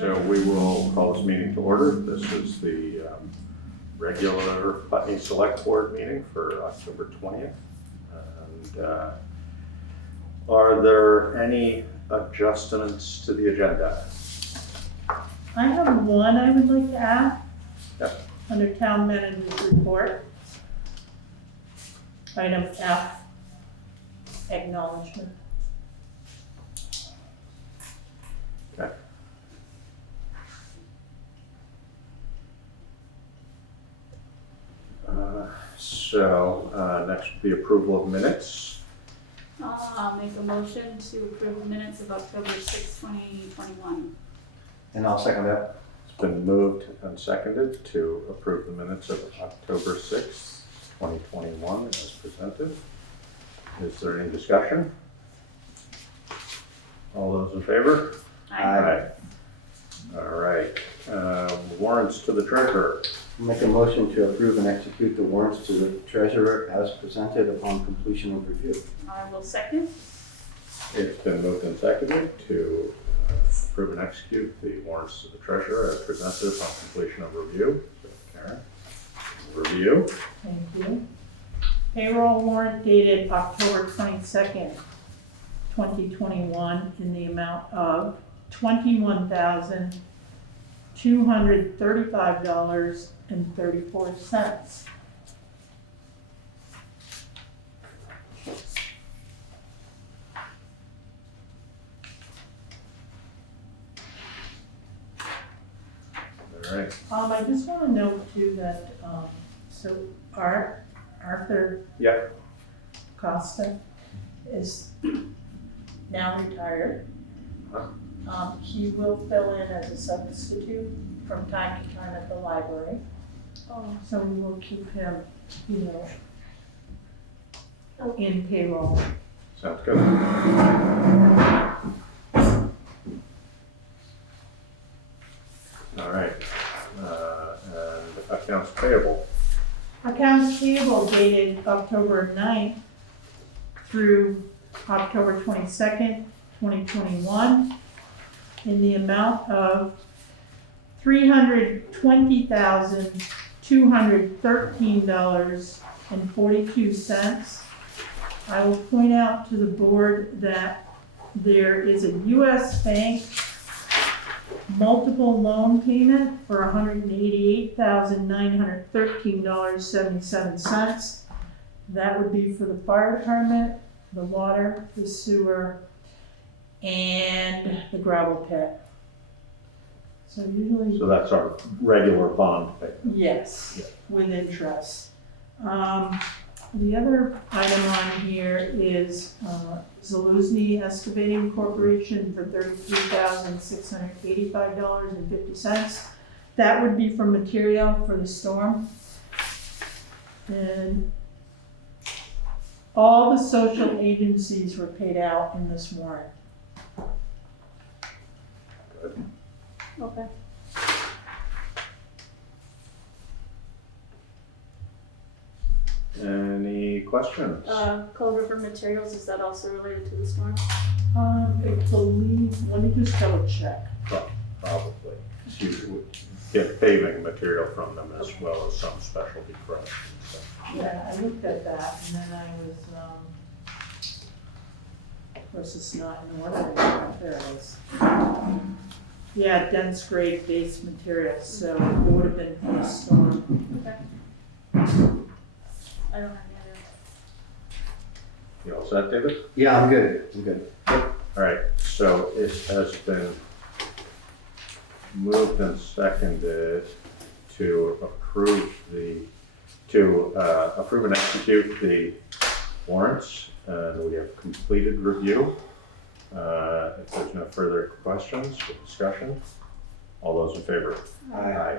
So we will call this meeting to order. This is the regular Putney Select Board meeting for October 20th. And are there any adjustments to the agenda? I have one I would like to add. Yep. Under Town Manager's Report. Item F, Acknowledgement. Okay. Next, the approval of minutes. I'll make a motion to approve the minutes of October 6, 2021. And I'll second that. It's been moved and seconded to approve the minutes of October 6th, 2021 as presented. Is there any discussion? All those in favor? Aye. All right. Warrants to the treasurer. Make a motion to approve and execute the warrants to the treasurer as presented upon completion of review. I will second. It's been moved and seconded to approve and execute the warrants to the treasurer as presented upon completion of review. So, Karen, review. Thank you. Payroll warrant dated October 22nd, 2021 in the amount of $21,235.34. All right. I just want to note too that, so Arthur Yeah. Costa is now retired. He will fill in as a substitute from time to time at the library. Oh, So we will keep him, in payroll. Sounds good. All right. And accounts payable. Accounts payable dated October 9th through October 22nd, 2021 in the amount of $320,213.42. I will point out to the board that there is a U.S. Bank multiple loan payment for $188,913.77. That would be for the fire department, the water, the sewer, and the gravel pit. So usually, So that's our regular bond payment. yes, Yeah. with interest. The other item on here is Zaluzny Excavating Corporation for $33,685.50. That would be for material for the storm. And all the social agencies were paid out in this warrant. Good. okay. Any questions? Code River Materials, is that also related to the storm? I believe, let me just double check. Probably. You would get paving material from them as well as some specialty crush and stuff. Yeah, I looked at that and then I was, of course it's not in order, there it is. Yeah, dense grade base materials, so it would have been for the storm. Okay. I don't have any other. You all set, David? Yeah, I'm good. I'm good. All right, so it has been moved and seconded to approve and execute the warrants, and we have completed review. If there's no further questions or discussion, all those in favor? Aye.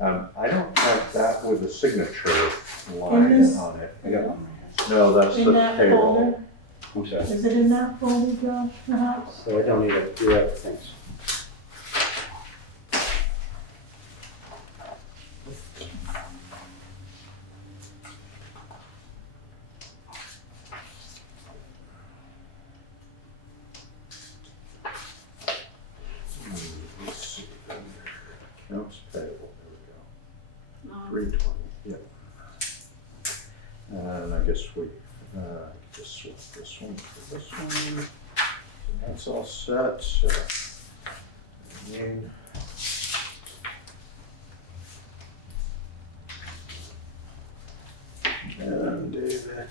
I don't have that with a signature line this- on it. I got one. No, that's In the that payroll. folder, I'm sorry. is it in that folder, Josh, perhaps? So I don't need to do that, thanks. guess we just swap this one for this one. That's all set. So, and David.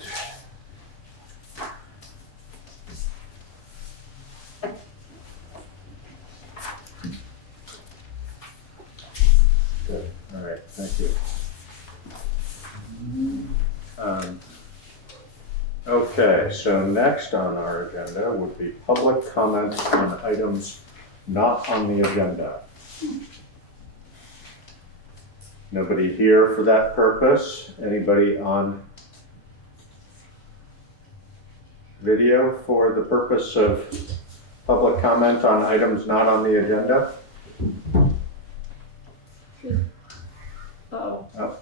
Good. All right. Thank you. Okay, so next on our agenda would be public comment on items not on the agenda. Nobody here for that purpose? Anybody on video for the purpose of public comment on items not on the agenda? Uh-oh.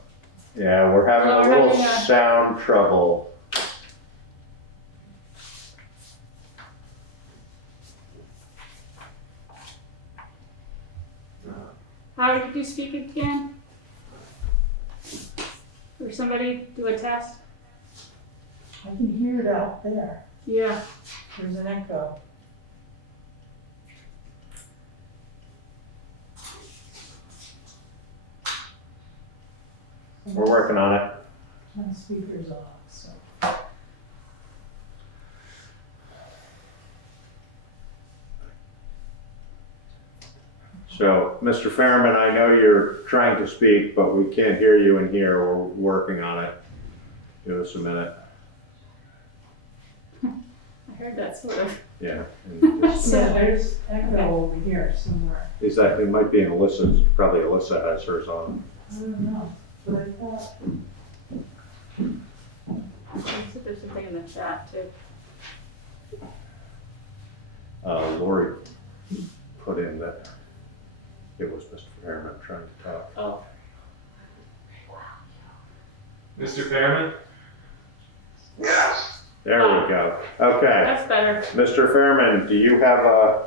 Yeah, we're having Oh, a we're little having a- sound trouble. How did you speak again? Or somebody do a test? I can hear it out there. Yeah. There's an echo. We're working on it. My speaker's off, so. So, Mr. Fairman, I know you're trying to speak, but we can't hear you in here. We're working on it. Give us a minute. I heard that sort of. Yeah. and just- Yeah, there's echo over here somewhere. Is that, it might be in Alyssa's, probably Alyssa has hers on. I don't know, but I thought, There's something in the chat too. Lori put in that it was Mr. Fairman trying to talk. Oh. Mr. Fairman? Yes, There we go. Okay. That's better. Mr. Fairman, do you have a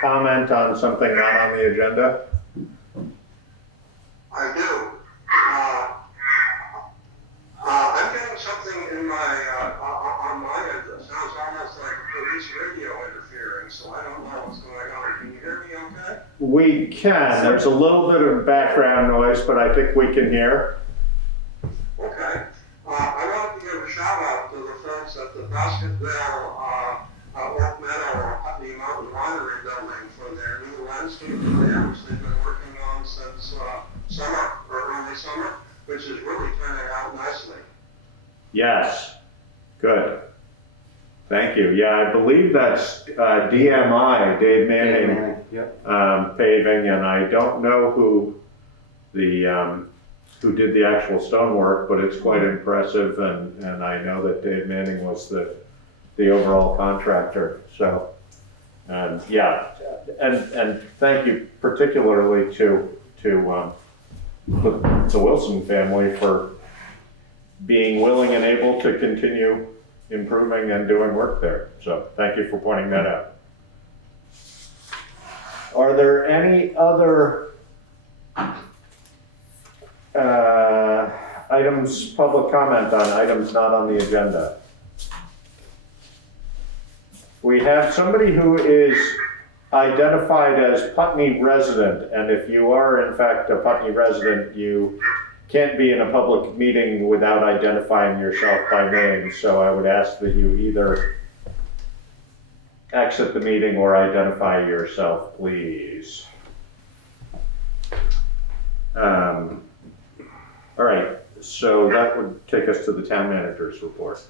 comment on something not on the agenda? I do. I'm getting something in my, on my end that sounds almost like police radio interfering, so I don't know what's going on. Can you hear me okay? We can. There's a little bit of background noise, but I think we can hear. Okay. I wanted to give a shout out to the folks at the Basketball, Oak Meadow or Putney Mountain Winery building for their new landscaping there, which they've been working on since summer or early summer, which is really turning out nicely. Yes. Good. Thank you. Yeah, I believe that's DMI, Dave Manning, Yep. paving, and I don't know who did the actual stonework, but it's quite impressive, and I know that Dave Manning was the overall contractor. So, yeah, and thank you particularly to the Wilson family for being willing and able to continue improving and doing work there. So thank you for pointing that out. Are there any other items, public comment on items not on the agenda? We have somebody who is identified as Putney resident, and if you are in fact a Putney resident, you can't be in a public meeting without identifying yourself by name, so I would ask that you either exit the meeting or identify yourself, please. All right, so that would take us to the town manager's report.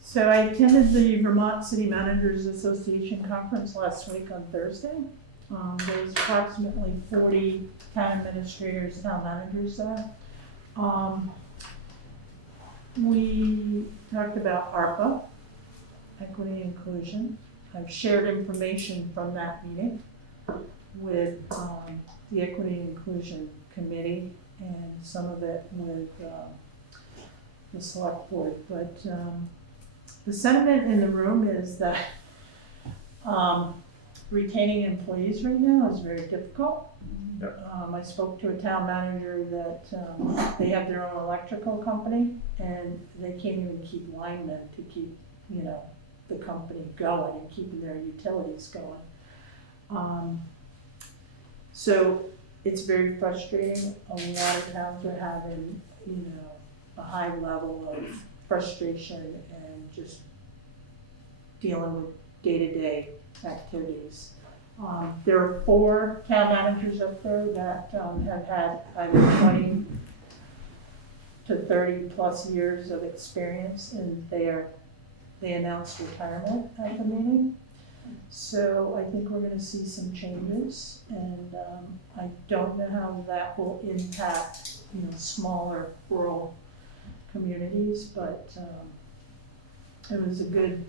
so I attended the Vermont City Managers Association conference last week on Thursday. There was approximately 40 town administrators, town managers there. We talked about ARPA, equity and inclusion. I've shared information from that meeting with the Equity and Inclusion Committee and some of it with the select board. But the sentiment in the room is that retaining employees right now is very difficult. Yep. I spoke to a town manager that, they have their own electrical company and they can't even keep linemen to keep, you know, the company going and keeping their utilities going. So it's very frustrating. A lot of towns are having, you know, a high level of frustration and just dealing with day-to-day activities. There are 4 town managers up there that have had either 20 to 30 plus years of experience, and they announced retirement at the meeting. So I think we're gonna see some changes, and I don't know how that will impact, you know, smaller rural communities, but it was a good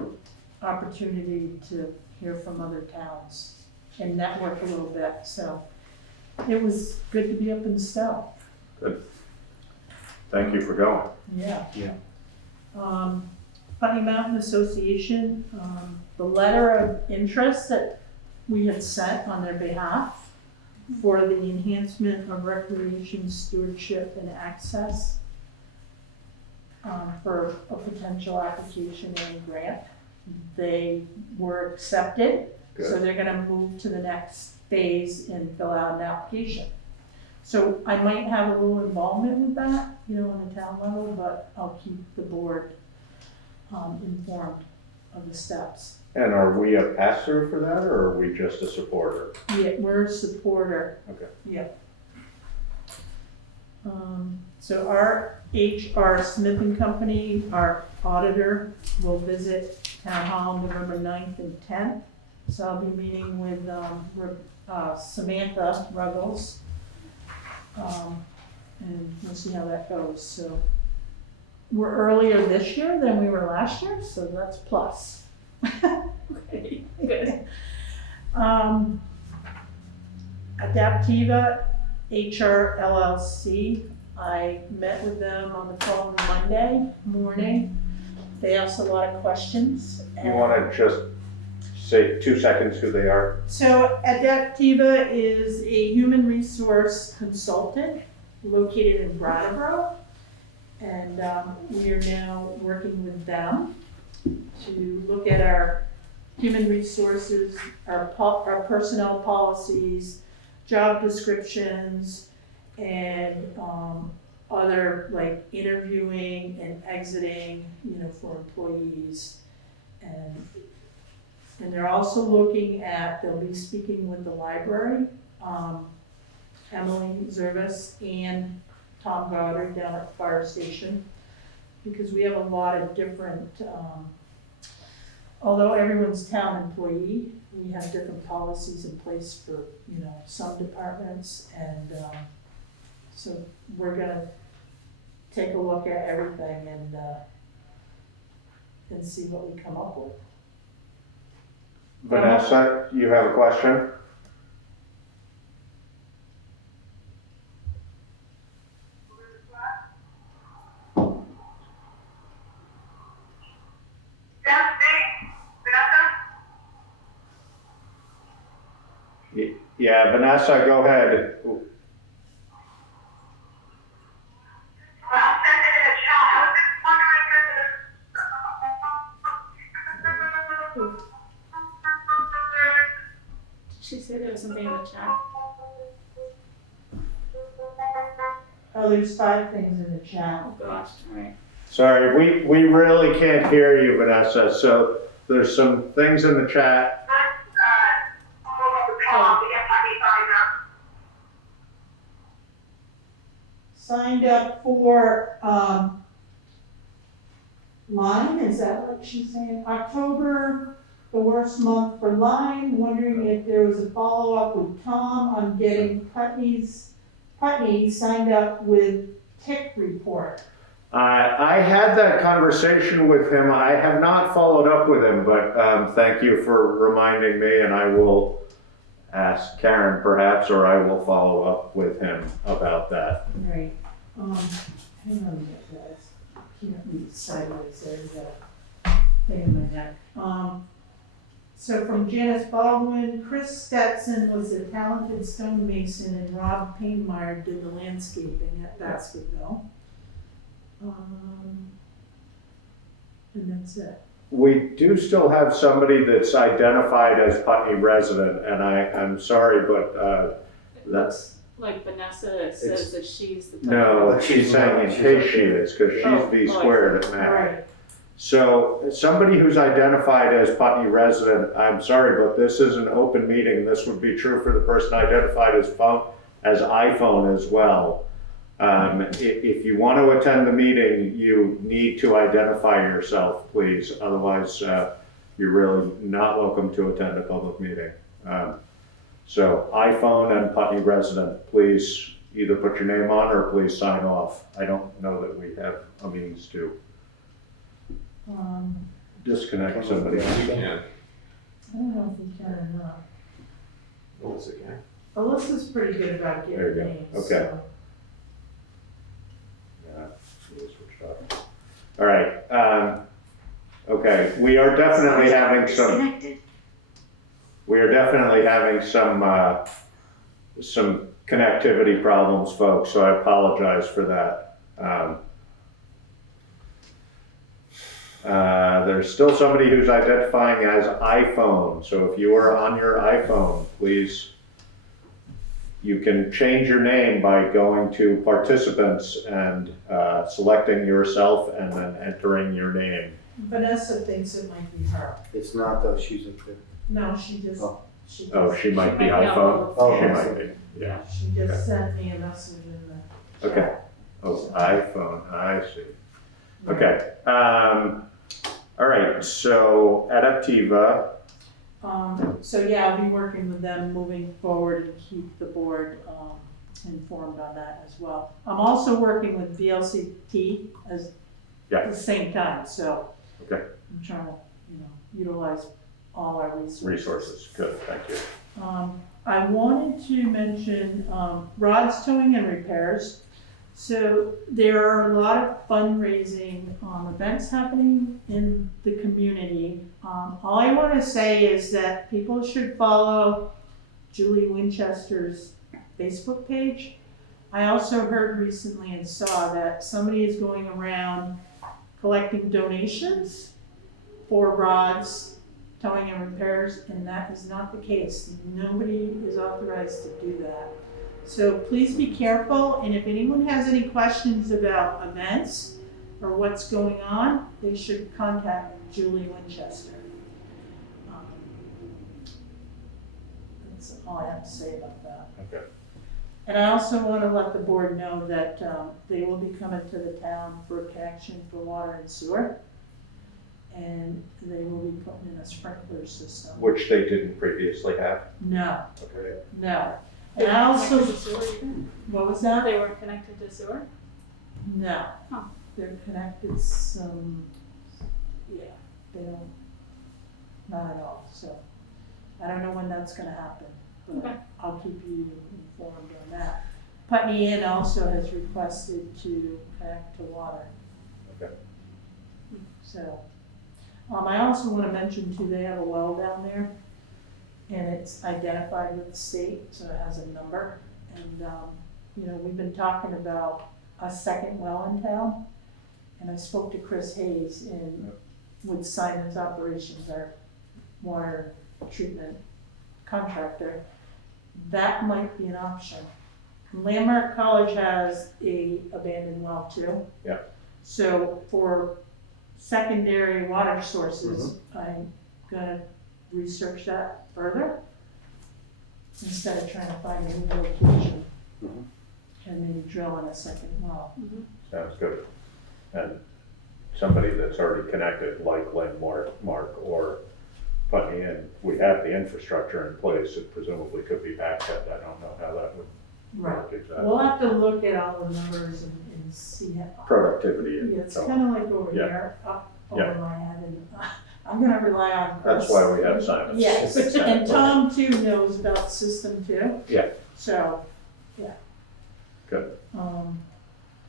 opportunity to hear from other towns and network a little bit, so it was good to be up in Stowe. Thank you for going. Yeah. Yeah. Putney Mountain Association, the letter of interest that we had sent on their behalf for the enhancement of recreation, stewardship, and access for a potential application and grant. They were accepted, so Good. they're gonna move to the next phase and fill out an application. So I might have a little involvement with that, you know, on the town level, but I'll keep the board informed of the steps. And are we a pass-through for that, or are we just a supporter? Yeah, we're a supporter. Okay. Yeah. So our H.R. Smith and Company, our auditor, will visit Town Hall November 9th and 10th. So I'll be meeting with Samantha Ruggles. And we'll see how that goes. So we're earlier this year than we were last year, so that's plus. Okay, good. Adaptiva HR LLC, I met with them on the phone Monday morning. They asked a lot of questions. You wanna just say 2 seconds who they are? So Adaptiva is a human resource consultant located in Brattleboro. And we are now working with them to look at our human resources, our personnel policies, job descriptions, and other like interviewing and exiting, you know, for employees. And they're also looking at, they'll be speaking with the library, Emily Zervis and Tom Goddard down at the fire station, because we have a lot of different, although everyone's town employee, we have different policies in place for, you know, some departments, and so we're gonna take a look at everything and see what we come up with. Vanessa, you have a question? Yeah, Vanessa, go ahead. Did she say there was something in the chat? Oh, there's 5 things in the chat. Oh gosh, alright. Sorry, we really can't hear you, Vanessa, so there's some things in the chat. Signed up for, Lyme, is that what she's saying? October, the worst month for Lyme, wondering if there was a follow-up with Tom on getting Putney signed up with tick report. I had that conversation with him. I have not followed up with him, but thank you for reminding me, and I will ask Karen perhaps, or I will follow up with him about that. Right. Hang on, guys. Can't read sideways. There's a thing in my neck. So from Janice Baldwin, Chris Stetson was a talented stonemason and Rob Painmeyer did the landscaping at Baskerville. And that's it. We do still have somebody that's identified as Putney resident, and I'm sorry, but, It that's, looks like Vanessa says that she's the. no, she's saying in case she is, because she's V squared at Mac. Right. So somebody who's identified as Putney resident, I'm sorry, but this is an open meeting. This would be true for the person identified as iPhone as well. If you want to attend the meeting, you need to identify yourself, please. Otherwise, you're really not welcome to attend a public meeting. So iPhone and Putney resident, please either put your name on or please sign off. I don't know that we have a means to disconnect somebody. Yeah. I don't know if we can or not. Melissa can. Alyssa's pretty good about There you getting go. names, Okay. so. Yeah, it was switched off. All right, okay, we are definitely having some connectivity problems, folks, so I apologize for that. There's still somebody who's identifying as iPhone, so if you are on your iPhone, please, you can change your name by going to participants and selecting yourself and then entering your name. Vanessa thinks it might be her. It's not though, she's a, No, she just, Oh. she Oh, just, she might be She might be iPhone? Oh, She okay. might be, yeah. she just sent me a message in the. Okay. Oh, iPhone, I see. Okay, all right, so Adaptiva, So yeah, I'll be working with them moving forward and keep the board, informed on that as well. I'm also working with VLCT at the same time, so. Okay. I'm trying to, utilize all our resources, good, thank you. I wanted to mention, rods towing and repairs. So there are a lot of fundraising, events happening in the community. All I want to say is that people should follow Julie Winchester's Facebook page. I also heard recently and saw that somebody is going around collecting donations for rods, towing and repairs, and that is not the case. Nobody is authorized to do that. So please be careful, and if anyone has any questions about events or what's going on, they should contact Julie Winchester. That's all I have to say about that. Okay. And I also want to let the board know that they will be coming to the town for a connection for water and sewer. And they will be putting in a sprinkler system. Which they didn't previously have? No, Okay. no. And I also, Connected to sewer either? what was that? They weren't connected to sewer? No. Huh. They're connected some, yeah, they don't, not at all, so. I don't know when that's gonna happen, Okay. but I'll keep you informed on that. Putney Inn also has requested to connect to water. Okay. So, I also wanna mention too, they have a well down there, and it's identified with the state, so it has a number. And, we've been talking about a second well in town, and I spoke to Chris Hayes with Simon's Operations, our water treatment contractor. That might be an option. Landmark College has a abandoned well too. Yeah. So for secondary water sources, I'm gonna research that further instead of trying to find a new location Mhm. and then drill in a second well. Sounds good. And somebody that's already connected, like Landmark or Putney Inn, we have the infrastructure in place, it presumably could be backed up. I don't know how that would work exactly. We'll have to look at all the numbers and see how. Productivity and Yeah, it's so on. kind of like over Yeah. here, up Yeah. over my head, and I'm gonna rely on Chris. That's why we have Simon. Yes, and Tom too knows about system too. Yeah. So, yeah. Good.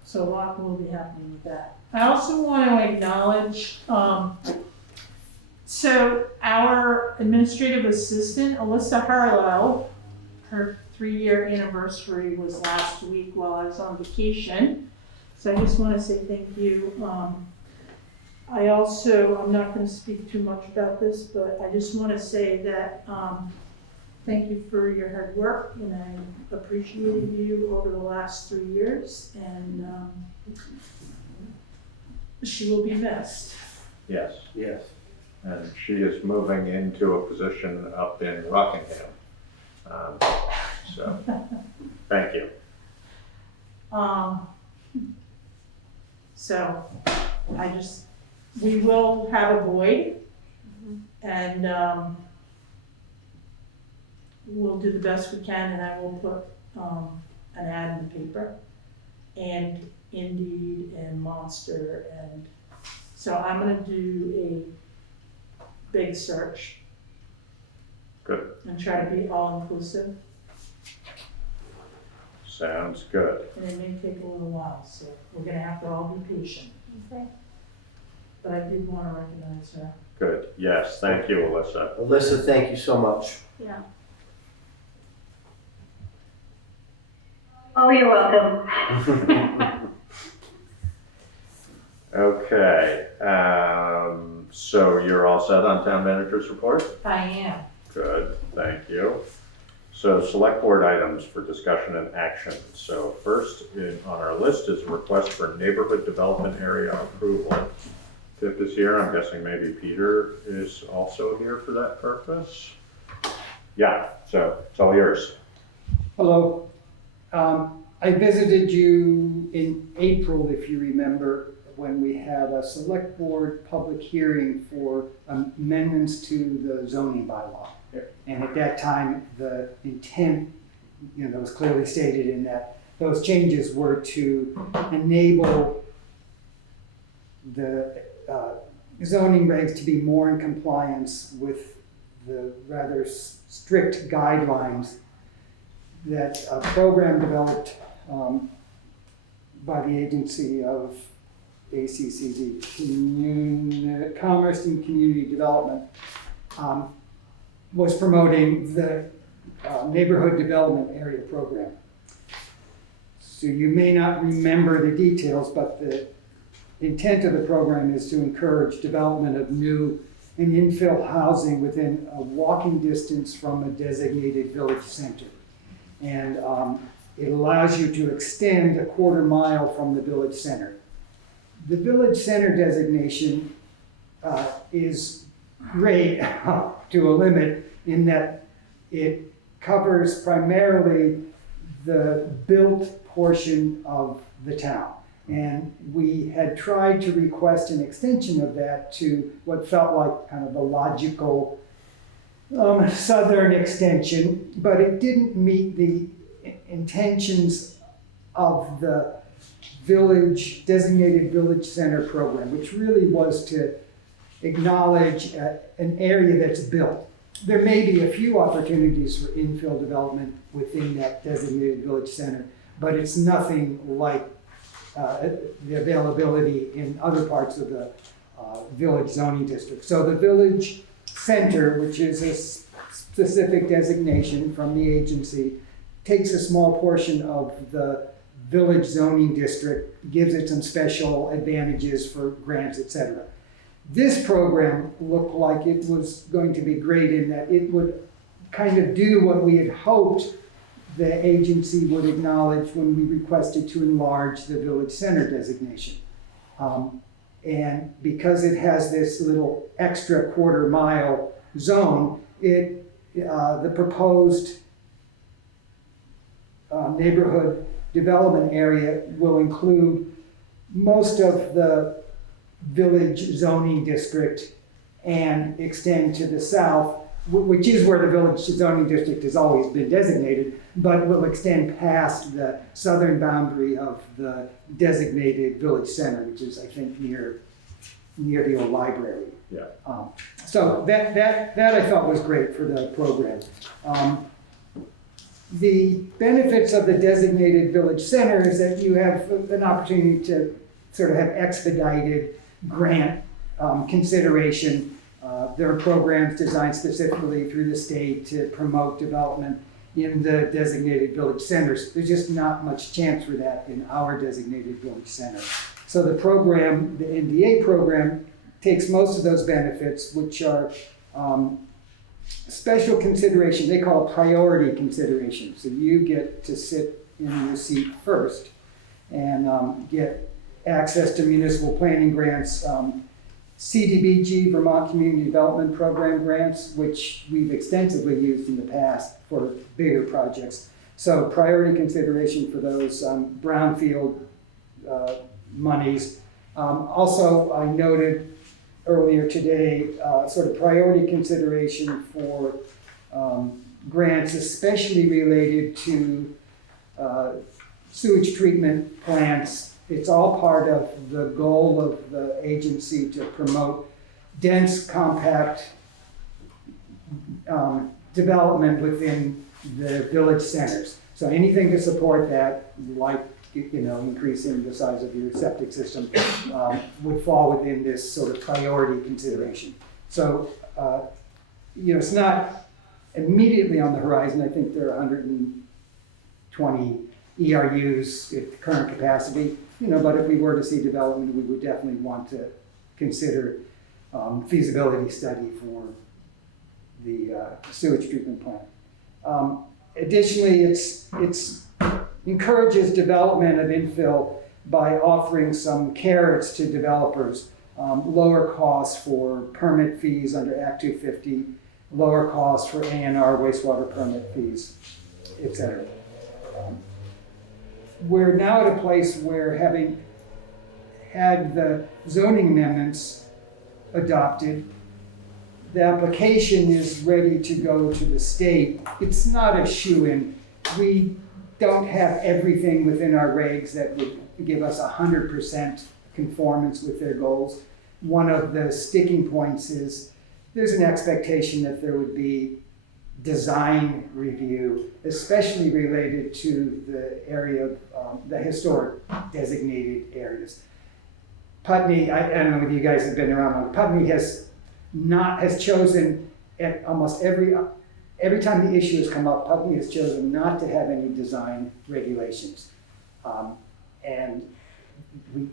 So a lot will be happening with that. I also want to acknowledge, so our administrative assistant, Alyssa Harlow, her 3-year anniversary was last week while I was on vacation. So I just want to say thank you. I'm not going to speak too much about this, but I just want to say that thank you for your hard work, and I appreciated you over the last 3 years, and she will be missed. Yes, Yes. and she is moving into a position up in Rockingham. So, thank you. So we will have a void, and we'll do the best we can, and I will put an ad in the paper, and Indeed, and Monster, and so I'm gonna do a big search. Good. And try to be all-inclusive, Sounds good. and it may take a little while, so we're gonna have to all be patient. Okay. But I did wanna recognize her. Good. Yes, thank you, Alyssa. Alyssa, thank you so much. Yeah. Oh, you're welcome. Okay, so you're all set on town manager's report? I am. Good, thank you. So select board items for discussion and action. So first on our list is a request for neighborhood development area approval. Tip is here, I'm guessing maybe Peter is also here for that purpose. Yeah, so it's all yours. Hello. I visited you in April, if you remember, when we had a select board public hearing for amendments to the zoning bylaw. And at that time, the intent, that was clearly stated in that those changes were to enable the zoning regs to be more in compliance with the rather strict guidelines that a program developed by the agency of ACCD, Commerce and Community Development, was promoting the neighborhood development area program. So you may not remember the details, but the intent of the program is to encourage development of new and infill housing within a walking distance from a designated village center. And it allows you to extend a 1/4 mile from the village center. The village center designation is great to a limit in that it covers primarily the built portion of the town. And we had tried to request an extension of that to what felt like kind of a logical southern extension, but it didn't meet the intentions of the designated village center program, which really was to acknowledge an area that's built. There may be a few opportunities for infill development within that designated village center, but it's nothing like the availability in other parts of the village zoning district. So the village center, which is a specific designation from the agency, takes a small portion of the village zoning district, gives it some special advantages for grants, etc. This program looked like it was going to be great in that it would kind of do what we had hoped the agency would acknowledge when we requested to enlarge the village center designation. And because it has this little extra 1/4 mile zone, the proposed neighborhood development area will include most of the village zoning district and extend to the south, which is where the village zoning district has always been designated, but will extend past the southern boundary of the designated village center, which is, I think, near the old library. Yeah. So that I thought was great for the program. The benefits of the designated village center is that you have an opportunity to sort of have expedited grant consideration There are programs designed specifically through the state to promote development in the designated village centers. There's just not much chance for that in our designated village center. So the program, the NDA program, takes most of those benefits, which are special consideration. They call it priority consideration. So you get to sit in your seat first and get access to municipal planning grants, CDBG, Vermont Community Development Program grants, which we've extensively used in the past for bigger projects. So priority consideration for those brownfield monies. Also, I noted earlier today, sort of priority consideration for grants, especially related to sewage treatment plants. It's all part of the goal of the agency to promote dense, compact development within the village centers. So anything to support that, like increasing the size of your septic system, would fall within this sort of priority consideration. So it's not immediately on the horizon. I think there are 120 ERUs at the current capacity. But if we were to see development, we would definitely want to consider feasibility study for the sewage treatment plant. Additionally, it's encourages development of infill by offering some carrots to developers, lower costs for permit fees under Act 250, lower costs for A&R wastewater permit fees, etc. We're now at a place where, having had the zoning amendments adopted, the application is ready to go to the state. It's not a shoo-in. We don't have everything within our regs that would give us 100% conformance with their goals. One of the sticking points is there's an expectation that there would be design review, especially related to the area of the historic designated areas. Putney, I don't know if you guys have been around long, Putney has chosen at almost every time the issue has come up, Putney has chosen not to have any design regulations. And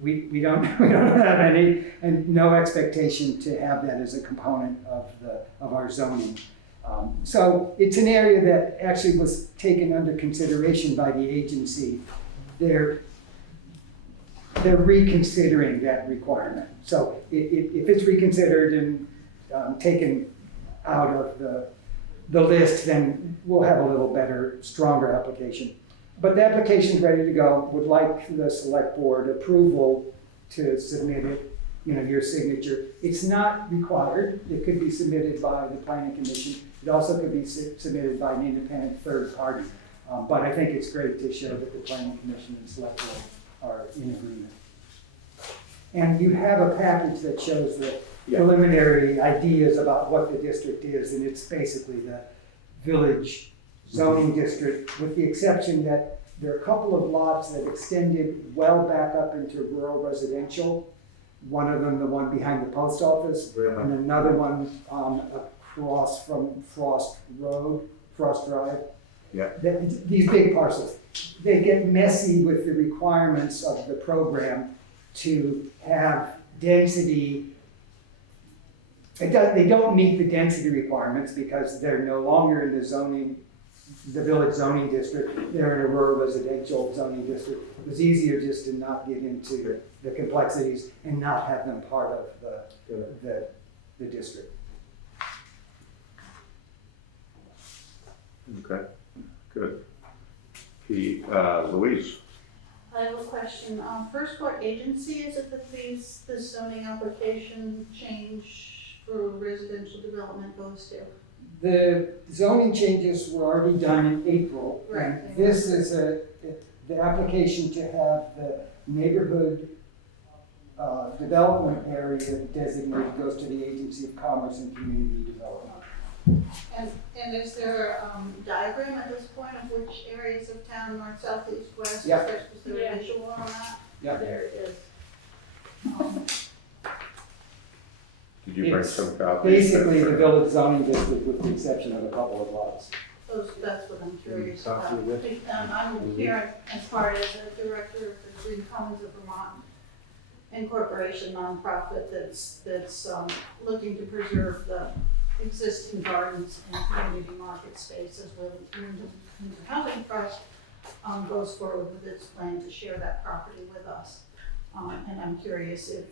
we don't have any, and no expectation to have that as a component of our zoning. So it's an area that actually was taken under consideration by the agency. They're reconsidering that requirement. So if it's reconsidered and taken out of the list, then we'll have a little better, stronger application. But the application's ready to go. Would like the select board approval to submit it, your signature. It's not required. It could be submitted by the planning commission. It also could be submitted by an independent third party. But I think it's great to show that the planning commission and select board are in agreement. And you have a package that shows the preliminary ideas about what the district is, and it's basically the village zoning district, with the exception that there are a couple of lots that extended well back up into rural residential. One of them, the one behind the post office, and another one across from Frost Drive. Yeah. These big parcels, they get messy with the requirements of the program to have density. They don't meet the density requirements because they're no longer in the village zoning district. They're in a rural residential zoning district. It was easier just to not get into the complexities and not have them part of the district. Okay, good. Louise? I have a question. First, what agency is it that the zoning application change for residential development goes to? The zoning changes were already done in April. Right. And this is the application to have the neighborhood development area designated goes to the Agency of Commerce and Community Development. And is there a diagram at this point of which areas of town, north, south, east, west? Yep. Is there a visual on that? Yep. There it is. Did Did you bring It's some copies? basically the village zoning district with the exception of a couple of lots. That's what I'm curious Talk about. to you with. I'm here as part of the director of the Green Commons of Vermont Incorporation nonprofit that's looking to preserve the existing gardens and community market space as well as Windham Housing Trust goes forward with its plan to share that property with us. And I'm curious if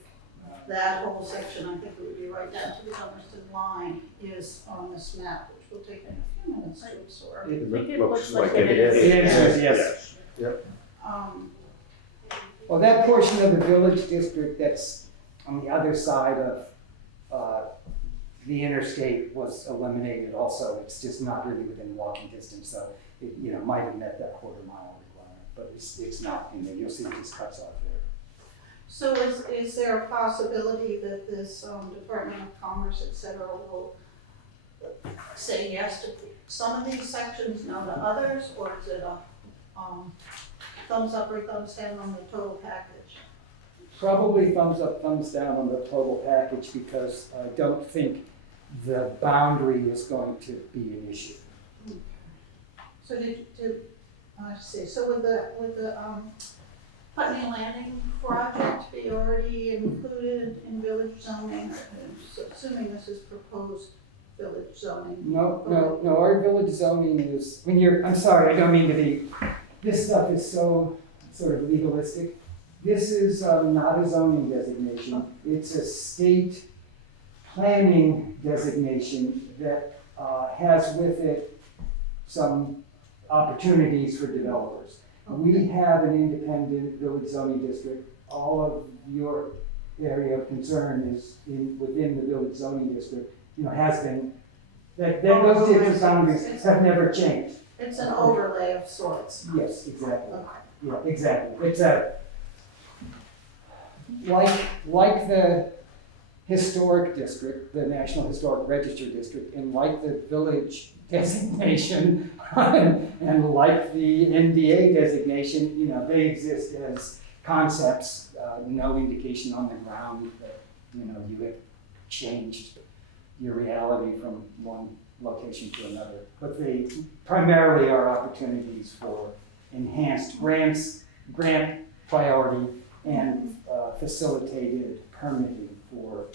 that whole section, I think it would be right down to the Dummerston line, is on this map, which will take me a few minutes to absorb. I think it Looks looks like like it it is. is. Yes. Well, that portion of the village district that's on the other side of the interstate was eliminated also. It's just not really within walking distance, so it, might have met that quarter-mile requirement, but it's not in there. You'll see it just cuts off there. So is there a possibility that this Department of Commerce, et cetera, will say yes to some of these sections, no to others, or is it a thumbs up or thumbs down on the total package? Probably thumbs up, thumbs down on the total package because I don't think the boundary is going to be an issue. So so would the Putney Landing project be already included in village zoning? Assuming this is proposed village zoning. No, our village zoning is, I'm sorry, I don't mean to be, this stuff is so sort of legalistic. This is not a zoning designation. It's a state planning designation that has with it some opportunities for developers. We have an independent village zoning district. All of your area of concern is within the village zoning district, has been, those different boundaries have never changed. It's an overlay of sorts. Yes, exactly. Okay. Yeah, exactly. It's like the historic district, the National Historic Register district, and like the village designation, and like the NDA designation, they exist as concepts, no indication on the ground that, you have changed your reality from one location to another. But they primarily are opportunities for enhanced grant priority, and facilitated permitting for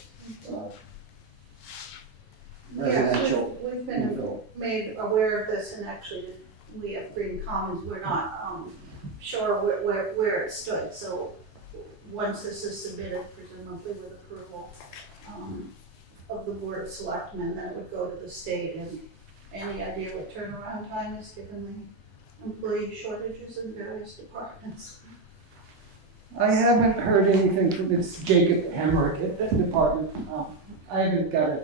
residential Yeah, we've been infill. made aware of this, and actually, we have Green Commons, we're not sure where it stood. So once this is submitted, presumably with approval of the Board of Selectmen, then it would go to the state. And any idea what turnaround time is given the employee shortages in various departments? I haven't heard anything from this Jacob Hemrick at that department. I haven't got a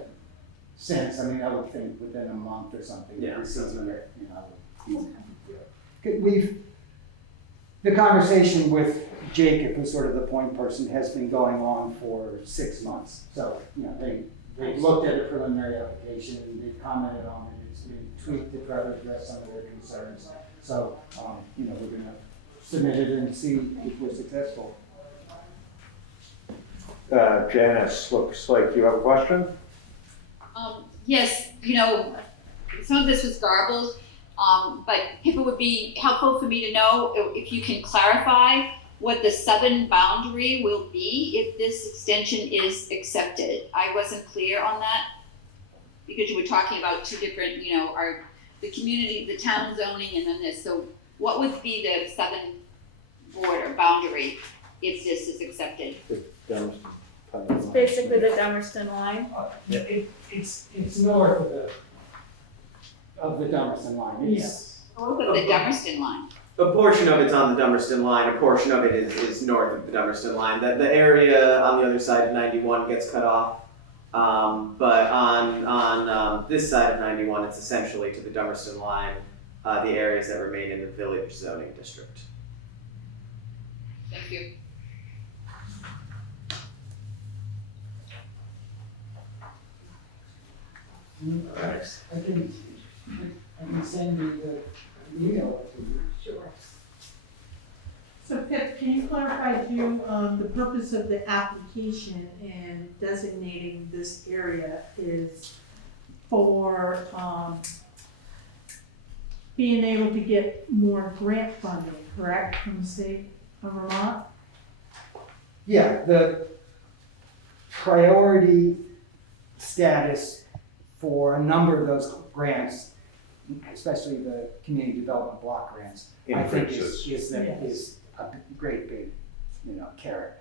sense. I mean, I would think within a month or something. Yeah. The conversation with Jacob, who's sort of the point person, has been going on for 6 months. So, they looked at a preliminary application, and they commented on it. It's been tweaked to try to address some of their concerns. So, we're gonna submit it and see if we're successful. Janice, looks like you have a question? Yes, some of this was garbled, but if it would be helpful for me to know if you can clarify what the southern boundary will be if this extension is accepted. I wasn't clear on that because you were talking about two different, the community, the town zoning, and then this. So what would be the southern border boundary if this is accepted? It's basically the Dummerston line. It's north of the Dummerston line. It's North of the Dummerston line. A portion of it's on the Dummerston line, a portion of it is north of the Dummerston line. The area on the other side of 91 gets cut off, but on this side of 91, it's essentially to the Dummerston line, the areas that remain in the village zoning district. Thank you. I can send you the email to you. Sure. So Pip, can you clarify too, the purpose of the application in designating this area is for, being able to get more grant funding, correct, from the state of Vermont? Yeah, the priority status for a number of those grants, especially the community development block grants, I think Increases. is a great big, carrot.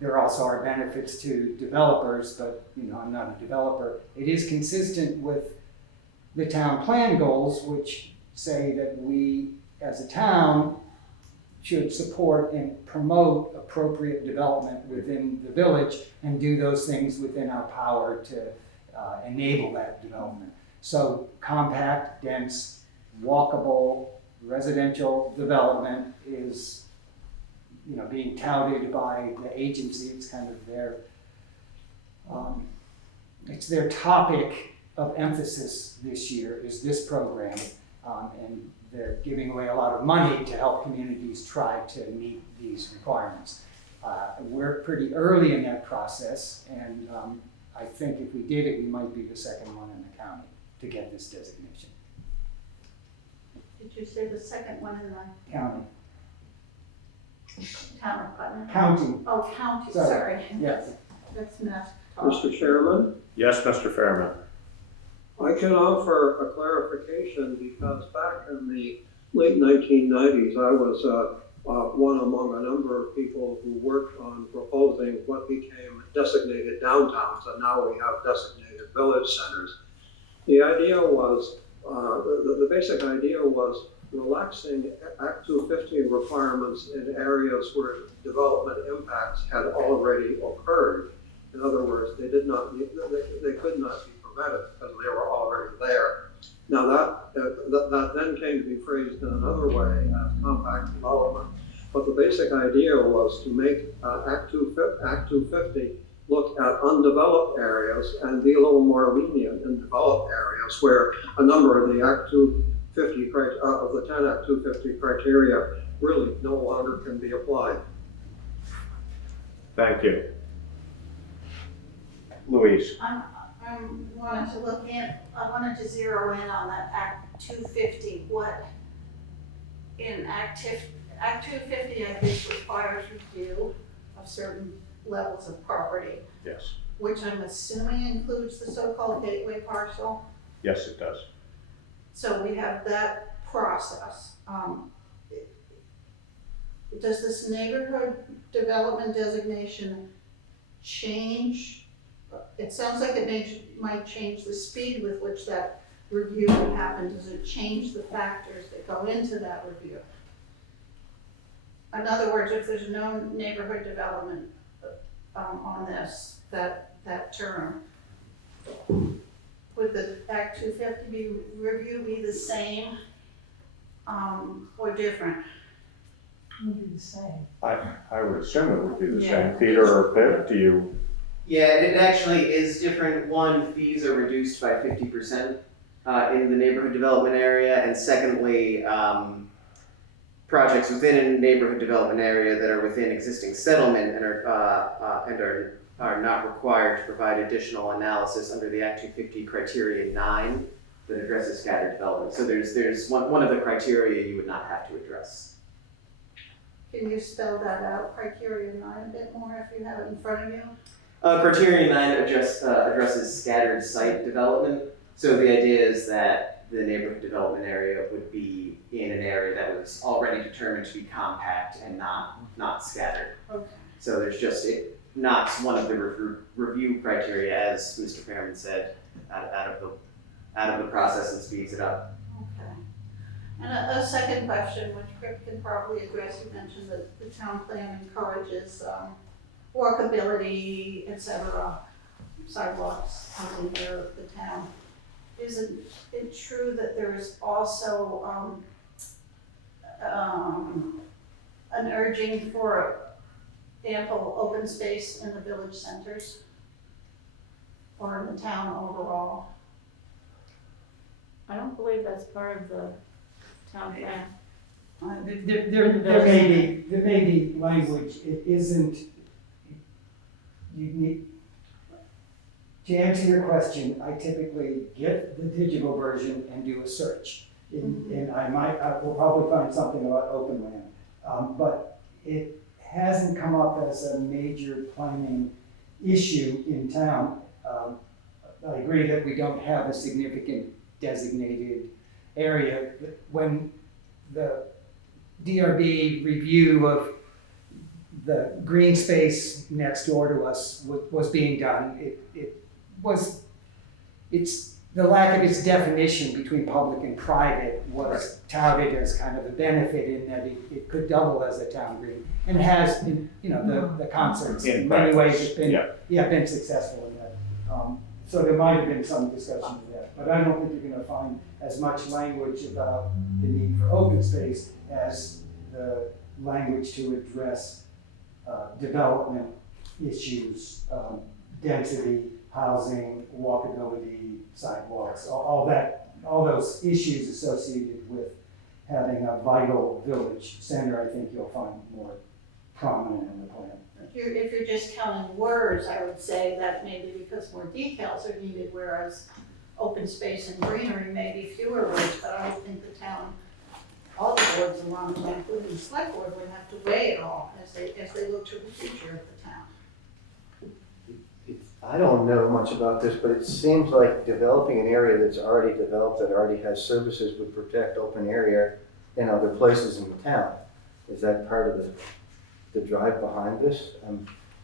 There also are benefits to developers, but, I'm not a developer. It is consistent with the town plan goals, which say that we, as a town, should support and promote appropriate development within the village and do those things within our power to enable that development. So compact, dense, walkable, residential development is, being touted by the agency. It's kind of it's their topic of emphasis this year is this program. And they're giving away a lot of money to help communities try to meet these requirements. We're pretty early in that process, and I think if we did it, we might be the second one in the county to get this designation. Did you say the second one in the County. town of Putney? County. Oh, county, Sorry. sorry. Yes. That's mass talk. Mr. Chairman, Yes, Mr. Fairman? I can offer a clarification because back in the late 1990s, I was one among a number of people who worked on proposing what became designated downtowns, and now we have designated village centers. The idea was, the basic idea was relaxing Act 250 requirements in areas where development impacts had already occurred. In other words, they could not be prevented because they were already there. Now that then came to be phrased in another way as compact development. But the basic idea was to make Act 250 look at undeveloped areas and be a little more lenient in developed areas where a number of the Act 250 of the 10 Act 250 criteria really no longer can be applied. Thank you. Louise? I wanted to zero in on that Act 250. What in Act 250, I guess, requires review of certain levels of property, Yes. which I'm assuming includes the so-called gateway parcel. Yes, it does. So we have that process. Does this neighborhood development designation change? It sounds like it might change the speed with which that review would happen. Does it change the factors that go into that review? In other words, if there's no neighborhood development on that term, would the Act 250 review be the same or different? Would be the same. I would assume it would be the Yeah. same. Peter or Pip, do you? Yeah, it actually is different. One, fees are reduced by 50% in the neighborhood development area, and secondly, projects within a neighborhood development area that are within existing settlement and are not required to provide additional analysis under the Act 250 criteria 9 that addresses scattered development. So there's one of the criteria you would not have to address. Can you spell that out, criteria 9, a bit more if you have it in front of you? Criteria 9 addresses scattered site development. So the idea is that the neighborhood development area would be in an area that was already determined to be compact and not scattered. Okay. So there's just, it knocks one of the review criteria, as Mr. Fairman said, out of the process and speeds it up. Okay. And a second question, which Crick can probably address, you mentioned that the town plan encourages walkability, etc., sidewalks on the area of the town. Isn't it true that there is also an urging for ample open space in the village centers or in the town overall? I don't believe that's part of the town plan. There may be language, it isn't, you need, to answer your question, I typically get the digital version and do a search. And I will probably find something about open land. But it hasn't come up as a major planning issue in town. I agree that we don't have a significant designated area. When the DRB review of the green space next door to us was being done, the lack of its definition between public and private was touted as kind of a benefit in that it could double as a town green. And it has, in, the concerts in many ways has been, been successful in that. So there might have been some discussion of that, but I don't think you're gonna find as much language about the need for open space as the language to address development issues, density, housing, walkability, sidewalks, all those issues associated with having a vital village center. I think you'll find more prominent in the plan. If you're just counting words, I would say that maybe because more details are needed, whereas open space and greenery may be fewer words, but I would think the town, all the boards along the way, including the select board, would have to weigh it all as they look to the future of the town. I don't know much about this, but it seems like developing an area that's already developed, that already has services, would protect open area in other places in the town. Is that part of the drive behind this?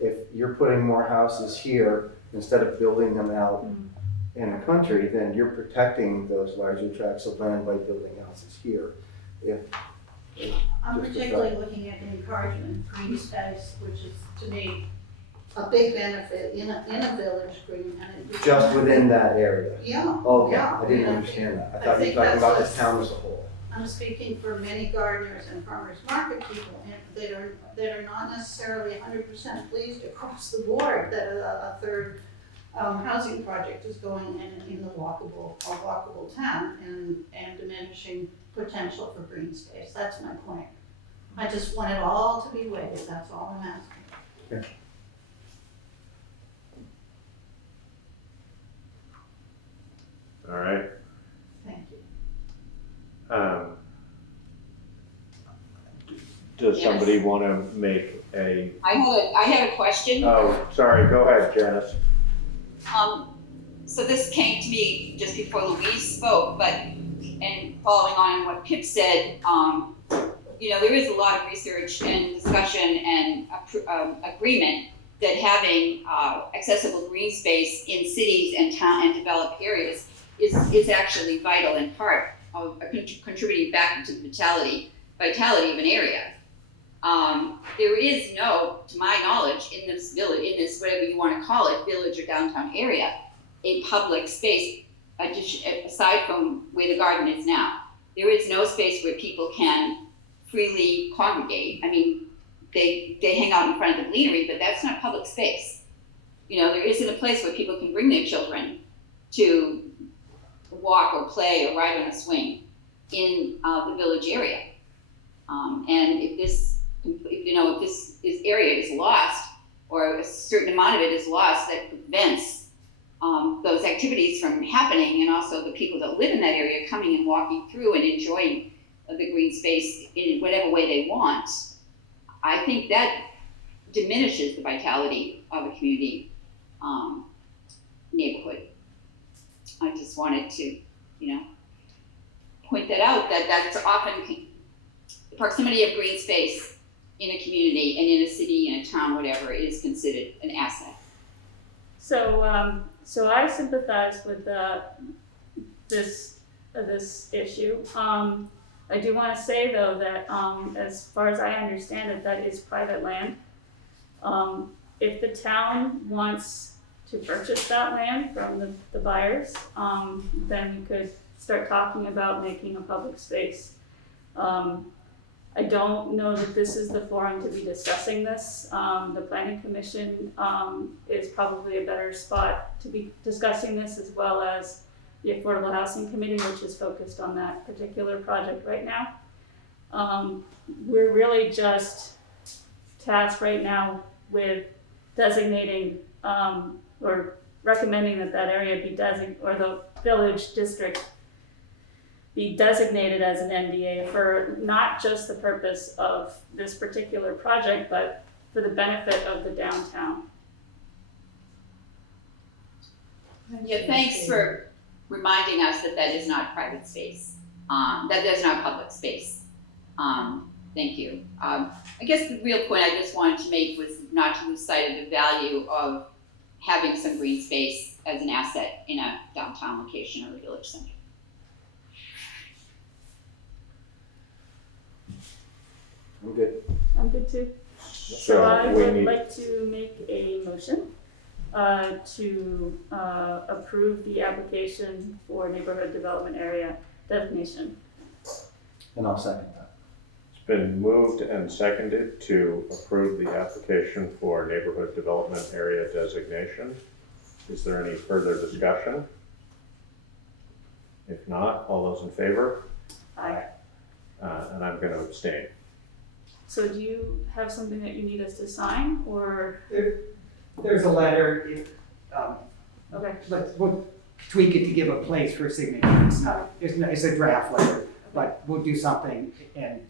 If you're putting more houses here instead of building them out in the country, then you're protecting those larger tracts of land by building houses here. I'm particularly looking at the encouragement of green space, which is to me a big benefit in a village green. And it Just within that area? Yeah. Okay, yeah. I didn't understand that. I I thought you think were talking about the that's town as a whole. I'm speaking for many gardeners and farmers market people that are not necessarily 100% pleased across the board that a third housing project is going in the walkable town and diminishing potential for green space. That's my point. I just want it all to be weighed. That's all I'm asking. Okay. All right. Thank you. Does somebody want to make a, I have a question. oh, sorry, go ahead, Janice. So this came to me just before Louise spoke, and following on what Pip said, there is a lot of research and discussion and agreement that having accessible green space in cities and town and developed areas is actually vital in part of contributing back to the vitality of an area. There is no, to my knowledge, in this village, in this whatever you want to call it, village or downtown area, a public space aside from where the garden is now. There is no space where people can freely congregate. I mean, they hang out in front of the greenery, but that's not public space. There isn't a place where people can bring their children to walk or play or ride on a swing in the village area. And if this area is lost, or a certain amount of it is lost, that prevents those activities from happening, and also the people that live in that area coming and walking through and enjoying the green space in whatever way they want, I think that diminishes the vitality of a community neighborhood. I just wanted to, point that out, that's often the proximity of green space in a community and in a city, in a town, whatever, is considered an asset. So I sympathize with this issue. I do want to say though that as far as I understand it, that is private land. If the town wants to purchase that land from the buyers, then we could start talking about making a public space. I don't know that this is the forum to be discussing this. The Planning Commission is probably a better spot to be discussing this, as well as the Affordable Housing Committee, which is focused on that particular project right now. We're really just tasked right now with designating, or recommending that that area be or the village district be designated as an NDA for not just the purpose of this particular project, but for the benefit of the downtown. Yeah, thanks for reminding us that that is not private space, that there's not public space. Thank you. I guess the real point I just wanted to make was not to lose sight of the value of having some green space as an asset in a downtown location or a village center. I'm good. I'm good too. So I would like to make a motion to approve the application for neighborhood development area designation. And I'll second that. It's been moved and seconded to approve the application for neighborhood development area designation. Is there any further discussion? If not, all those in favor? Aye. And I'm going to abstain. So do you have something that you need us to sign, or? There's a letter, Okay. we'll tweak it to give a place for signature. It's a draft letter, but we'll do something and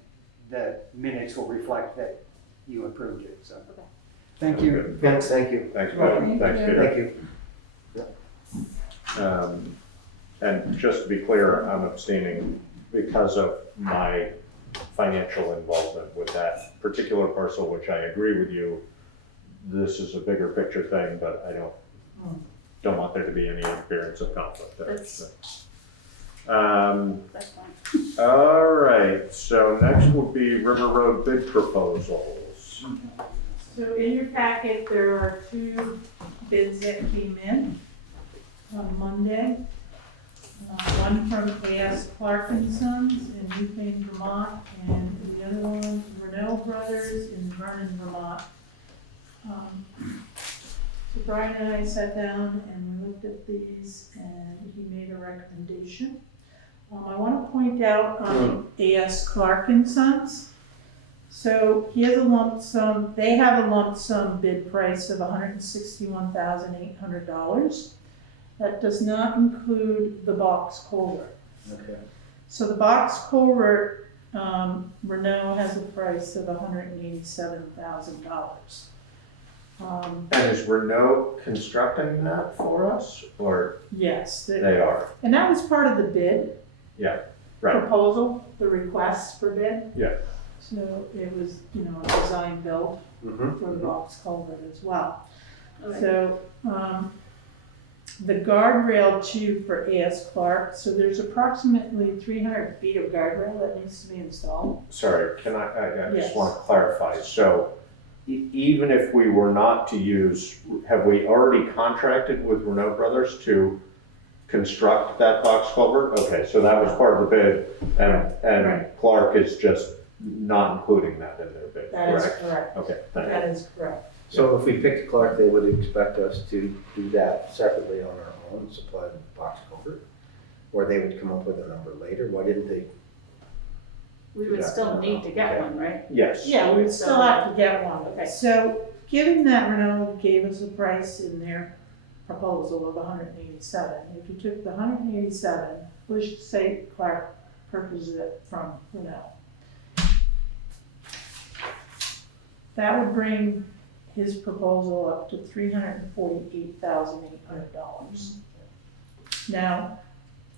the minutes will reflect that you approved it, so. Okay. Thank you. Vince, thank you. Thanks, Thank Thanks, you. Peter. Thank you. And just to be clear, I'm abstaining because of my financial involvement with that particular parcel, which I agree with you. This is a bigger picture thing, but I don't want there to be any appearance of conflict there. That's fine. All right, so next will be River Road bid proposals. So in your packet, there are two bids that came in on Monday. One from A.S. Clark and Sons in Newfane, Vermont, and the other one, Renault Brothers in Vernon, Vermont. So Brian and I sat down and we looked at these and he made a recommendation. I want to point out on A.S. Clark and Sons. So he has a lump sum, they have a lump sum bid price of $161,800. That does not include the box culvert. Okay. So the box culvert, Renault has a price of $187,000. And is Renault constructing that for us, or Yes, they are? and that was part of the bid. Yeah, right. Proposal, the request for bid. Yeah. So it was, a design build for the box culvert as well. Okay. So, the guardrail too for A.S. Clark, so there's approximately 300 feet of guardrail that needs to be installed. Sorry, can I Yes. just want to clarify. So even if we were not to use, have we already contracted with Renault Brothers to construct that box culvert? Okay, so that was part of the bid, and Right. Clark is just not including that in their bid, That is correct? correct. Okay, thank That you. is correct. So if we picked Clark, they would expect us to do that separately on our own, supply the box culvert? Or they would come up with a number later? Why didn't they? We would still need to get one, right? Yes. Yeah, we would still have to get one. Okay. So, given that Renault gave us a price in their proposal of 187, if you took the 187, let's just say Clark purchased it from Renault. That would bring his proposal up to $348,800. Now,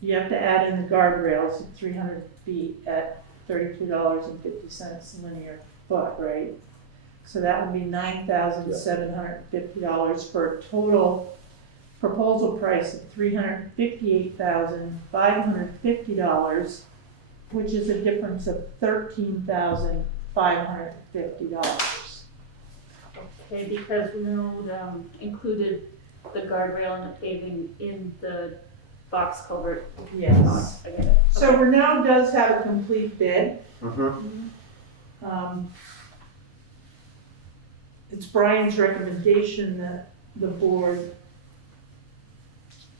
you have to add in the guardrails at 300 feet at $32.50 linear foot, right? So that would be $9,750 for a total proposal price of $358,550, which is a difference of $13,550. Okay, because Renault included the guardrail and the paving in the box culvert. Yes. I get it. So Renault does have a complete bid. It's Brian's recommendation that the board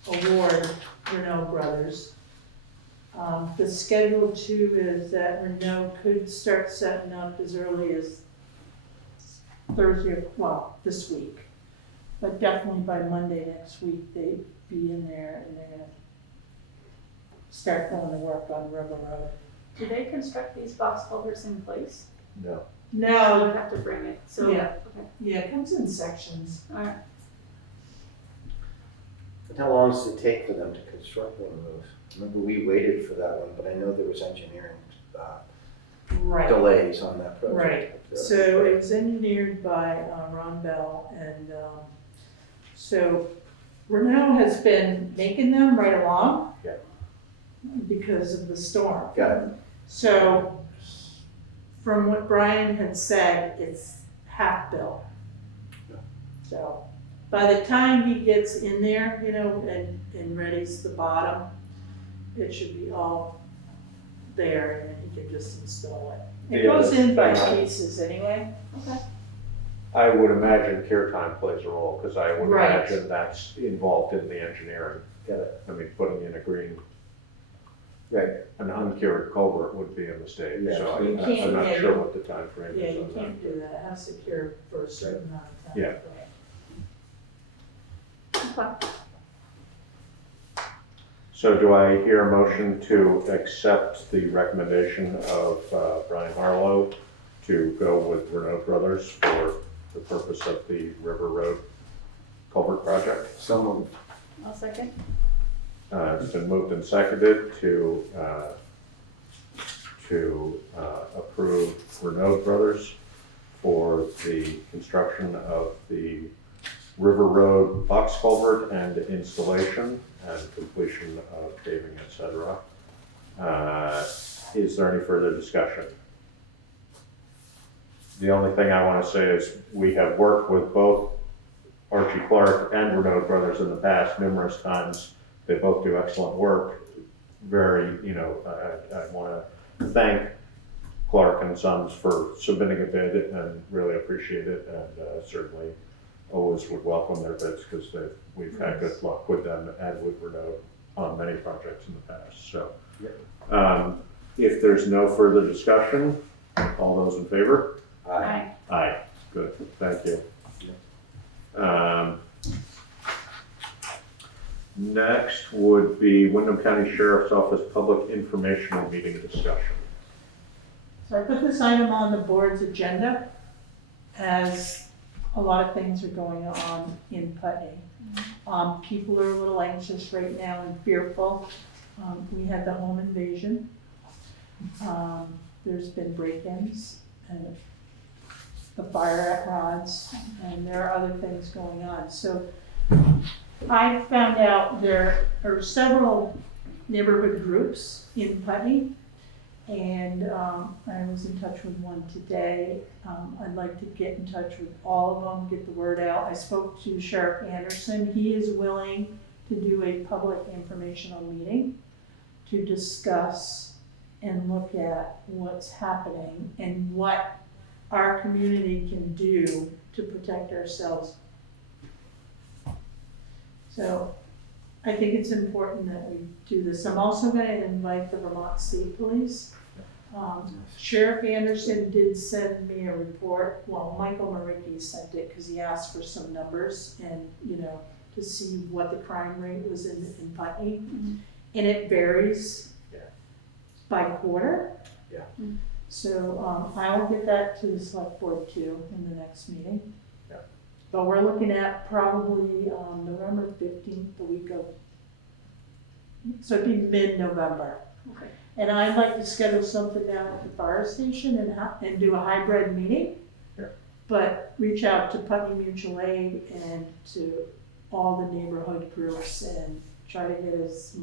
award Renault Brothers The schedule too is that Renault could start setting up as early as Thursday, well, this week. But definitely by Monday next week, they'd be in there and they're gonna start going to work on River Road. Do they construct these box culverts in place? No. I No, would have to bring it, so, Yeah. okay, yeah, it comes in sections. alright. But how long does it take for them to construct one of those? Remember, we waited for that one, but I know there was engineering Right. delays on that project. Right. So it was engineered by Ron Bell, and so Renault has been making them right along. Yeah. Because of the storm. Got it. So from what Brian had said, it's half built. Yeah. So by the time he gets in there, you know, and readies the bottom, it should be all there and he can just install it. It Yeah, goes in by that's fine. pieces anyway. I would imagine care time plays a role, because I would Right. imagine that's involved in the engineering. Got it. I mean, putting in a green, Right. an uncured culvert would be a mistake, Yeah. so You I'm can't- not yeah, sure you- what the timeframe Yeah, is you on that. can't do that. It has to cure for a certain amount of time. Yeah. Okay. So do I hear a motion to accept the recommendation of Brian Harlow to go with Renault Brothers for the purpose of the River Road culvert project? Someone, I'll second. It's been moved and seconded to approve Renault Brothers for the construction of the River Road box culvert and installation and completion of paving, et cetera. Is there any further discussion? The only thing I want to say is we have worked with both Archie Clark and Renault Brothers in the past numerous times. They both do excellent work. Very, you know, I want to thank Clark and Sons for submitting a bid and really appreciate it, and certainly always would welcome their bids because we've had good luck with them and with Renault on many projects in the past. So if there's no further discussion, all those in favor? Aye. Aye, good, thank you. Next would be Windham County Sheriff's Office Public Informational Meeting Discussion. So I put this item on the board's agenda as a lot of things are going on in Putney. People are a little anxious right now and fearful. We had the home invasion. There's been break-ins and the fire at Rod's, and there are other things going on. So I found out there are several neighborhood groups in Putney, and I was in touch with one today. I'd like to get in touch with all of them, get the word out. I spoke to Sheriff Anderson. He is willing to do a public informational meeting to discuss and look at what's happening and what our community can do to protect ourselves. So I think it's important that we do this. I'm also going to invite the Vermont State Police. Sheriff Anderson did send me a report. Well, Michael Maricki sent it because he asked for some numbers and, you know, to see what the crime rate was in Putney. Mm-hmm. And it varies Yeah. by quarter. Yeah. So I will get that to the select board too in the next meeting. Yeah. But we're looking at probably November 15th, the week of, so it'd be mid-November. Okay. And I'd like to schedule something down at the fire station and do a hybrid meeting. Yeah. But reach out to Putney Mutual Aid and to all the neighborhood groups and try to get as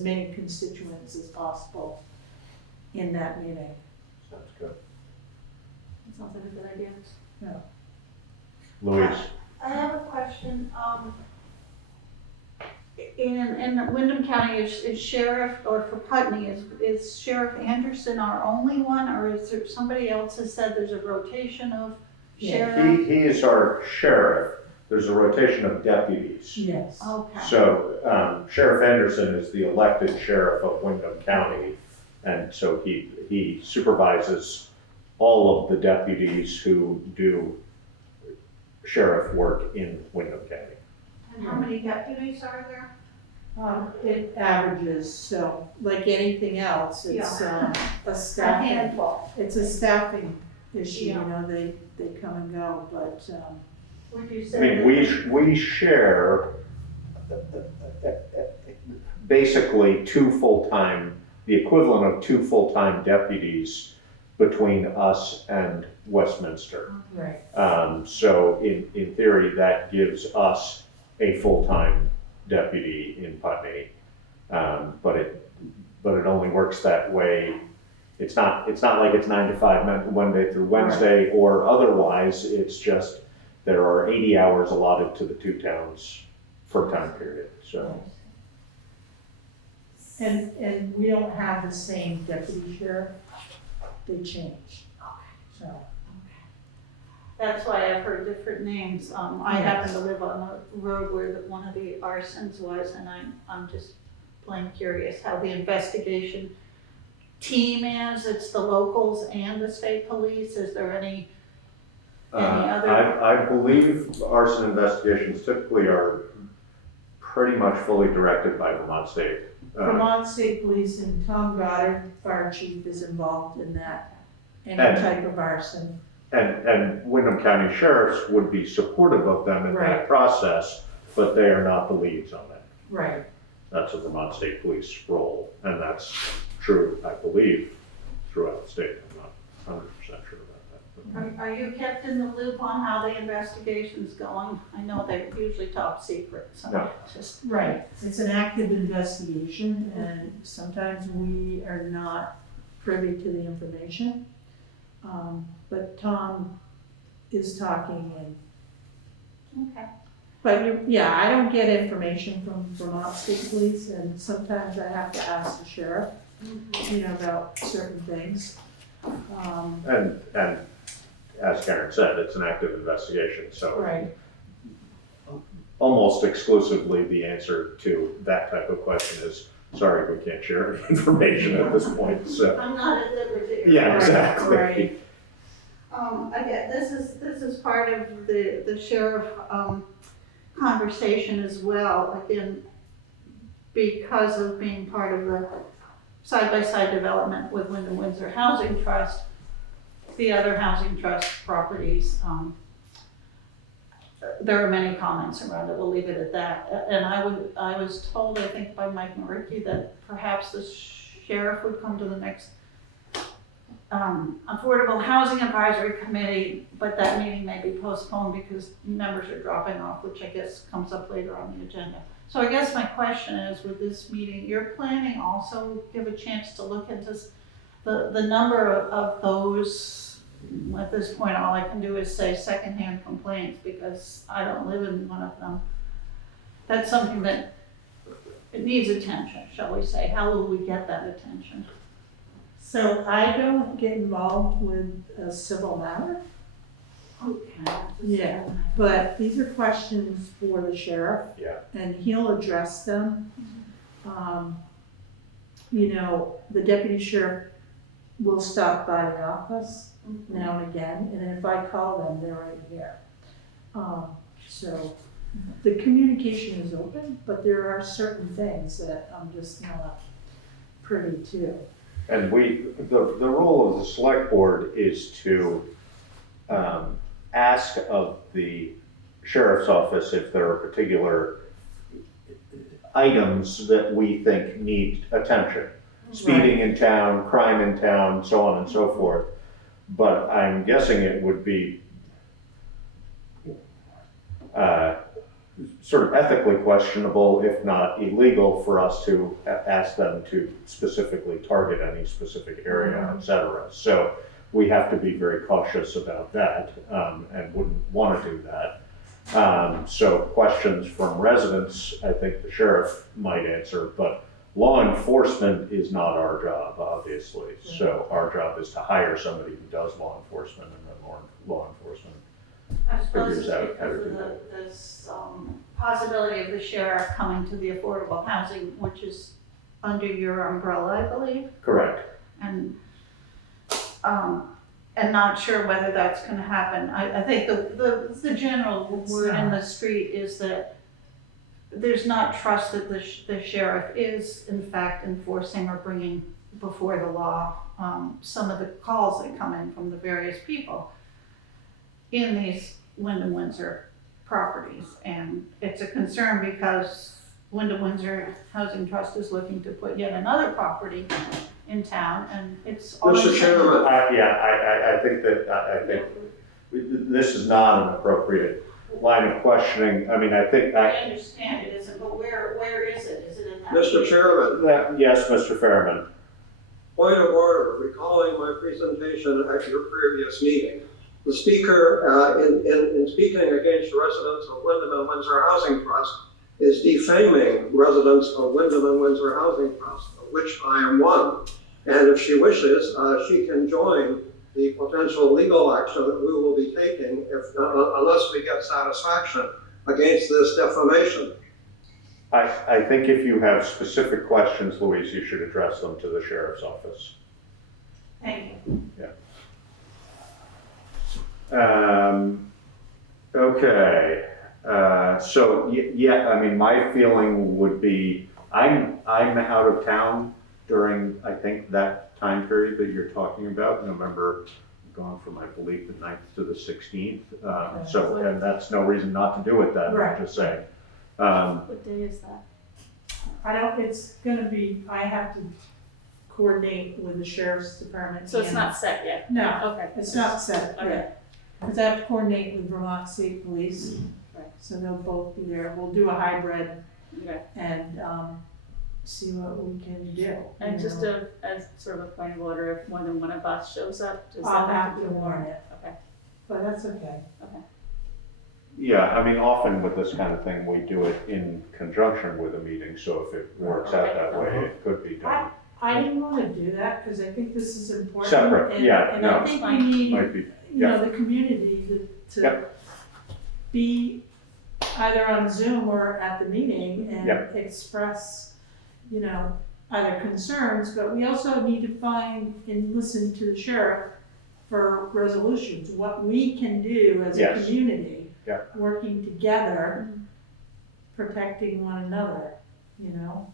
many constituents as possible in that meeting. Sounds good. That sounds like a good idea. Louise? I have a question. In Windham County, is sheriff, or for Putney, is Sheriff Anderson our only one, or is there somebody else has said there's a rotation of Yeah. sheriff? He is our sheriff. there's a rotation of deputies. Yes. Okay. So Sheriff Anderson is the elected sheriff of Windham County, and so he supervises all of the deputies who do sheriff work in Windham County. And how many deputies are there? It averages, so like anything else, it's a A staffing, handful. it's a staffing issue, you Yeah. know, they come and go, but, Would you I say? mean, that- we share basically the equivalent of two full-time deputies between us and Westminster. right. So in theory, that gives us a full-time deputy in Putney. But it only works that way. It's not like it's 9 to 5 Monday through Wednesday or otherwise. It's just there are 80 hours allotted to the two towns for a time period, so. And we don't have the same deputy sheriff, they change, so. That's why I've heard different names. I happen to live on a road where one of the arsons was, and I'm just plain curious how the investigation team is. It's the locals and the state police. Is there any other? I believe arson investigations typically are pretty much fully directed by Vermont State. Vermont State Police and Tom Goddard, fire chief, is involved in that, any And- type of arson. And Windham County sheriffs would be supportive of them in that Right. process, but they are not the leads on it. Right. That's a Vermont State Police role, and that's true, I believe, throughout the state. I'm not 100% sure about that. Are you kept in the loop on how the investigation's going? I know they're usually top secret, so No. just. Right, it's an active investigation, and sometimes we are not privy to the information. But Tom is talking and, Okay. but yeah, I don't get information from Vermont State Police, and sometimes I have to ask the sheriff, you know, about certain things. And as Karen said, it's an active investigation, so Right, almost exclusively the answer to that type of question is, sorry, we can't share any information at this point, so. I'm not at liberty. Yeah, exactly. right. Again, this is part of the sheriff, conversation as well, again, because of being part of the side-by-side development with Wyndham Windsor Housing Trust, the other housing trust properties, there are many comments around it, we'll leave it at that. And I was told, I think by Mike Maricki, that perhaps the sheriff would come to the next Affordable Housing Advisory Committee, but that meeting may be postponed because members are dropping off, which I guess comes up later on the agenda. So I guess my question is, with this meeting, you're planning also give a chance to look into the number of those. At this point, all I can do is say secondhand complaints because I don't live in one of them. That's something that it needs attention, shall we say. How will we get that attention? So I don't get involved with a civil matter, Okay. Yeah. but these are questions for the sheriff. Yeah. And he'll address them. You know, the deputy sheriff will stop by the office now and again, and then if I call them, they're right here. So the communication is open, but there are certain things that I'm just not privy to. And the role of the select board is to ask of the sheriff's office if there are particular items that we think need attention. Speeding in town, crime in town, so on and so forth. But I'm guessing it would be sort of ethically questionable, if not illegal, for us to ask them to specifically target any specific area, et cetera. So we have to be very cautious about that and wouldn't want to do that. So questions from residents, I think the sheriff might answer, but law enforcement is not our job, obviously. So our job is to hire somebody who does law enforcement, and then law enforcement I suppose figures it's out how to because do of this possibility of the sheriff coming to the affordable housing, which is under your umbrella, I believe, Correct. and not sure whether that's gonna happen. I think the general word in the street is that there's not trust that the sheriff is in fact enforcing or bringing before the law some of the calls that come in from the various people in these Windham Windsor properties. And it's a concern because Windham Windsor Housing Trust is looking to put yet another property in town, and it's all. Mr. Chairman, I think that, I think this is not an appropriate line of questioning. I mean, I think, I understand it isn't, but where is it? Is it in that? Mr. Chairman, yes, Mr. Fairman. point of order, recalling my presentation at your previous meeting. The speaker, in speaking against the residents of Windham and Windsor Housing Trust, is defaming residents of Windham and Windsor Housing Trust, of which I am one. And if she wishes, she can join the potential legal action that we will be taking unless we get satisfaction against this defamation. I think if you have specific questions, Louise, you should address them to the sheriff's office. Thank you. Okay. So yeah, I mean, my feeling would be, I'm out of town during, I think, that time period that you're talking about, November, gone from, I believe, the 9th to the 16th. So, and that's no reason not to do it then, Right. I'm just saying. What day is that? it's gonna be, I have to coordinate with the sheriff's department. So it's and- not set yet? No, Okay. it's not set Okay. yet. Because I have to coordinate with Vermont State Police, Right. so they'll both be there. We'll do a hybrid Okay. and, see what we can do. And you just know. as sort of a point of order, if more than one of us shows up, does I'll that have to to be warn it, Okay, but that's okay. okay. Yeah, I mean, often with this kind of thing, we do it in conjunction with a meeting, so if it works out that way, it could be done. I didn't want to do that because I think this is important. Separate, and- yeah, And no. I think we need, Might be, you know, the community to Yep. be either on Zoom or at the meeting and Yep. express, you know, either concerns, but we also need to find and listen to the sheriff for resolutions, what we can do as a Yes. community. Yep. Working together, protecting one another, you know?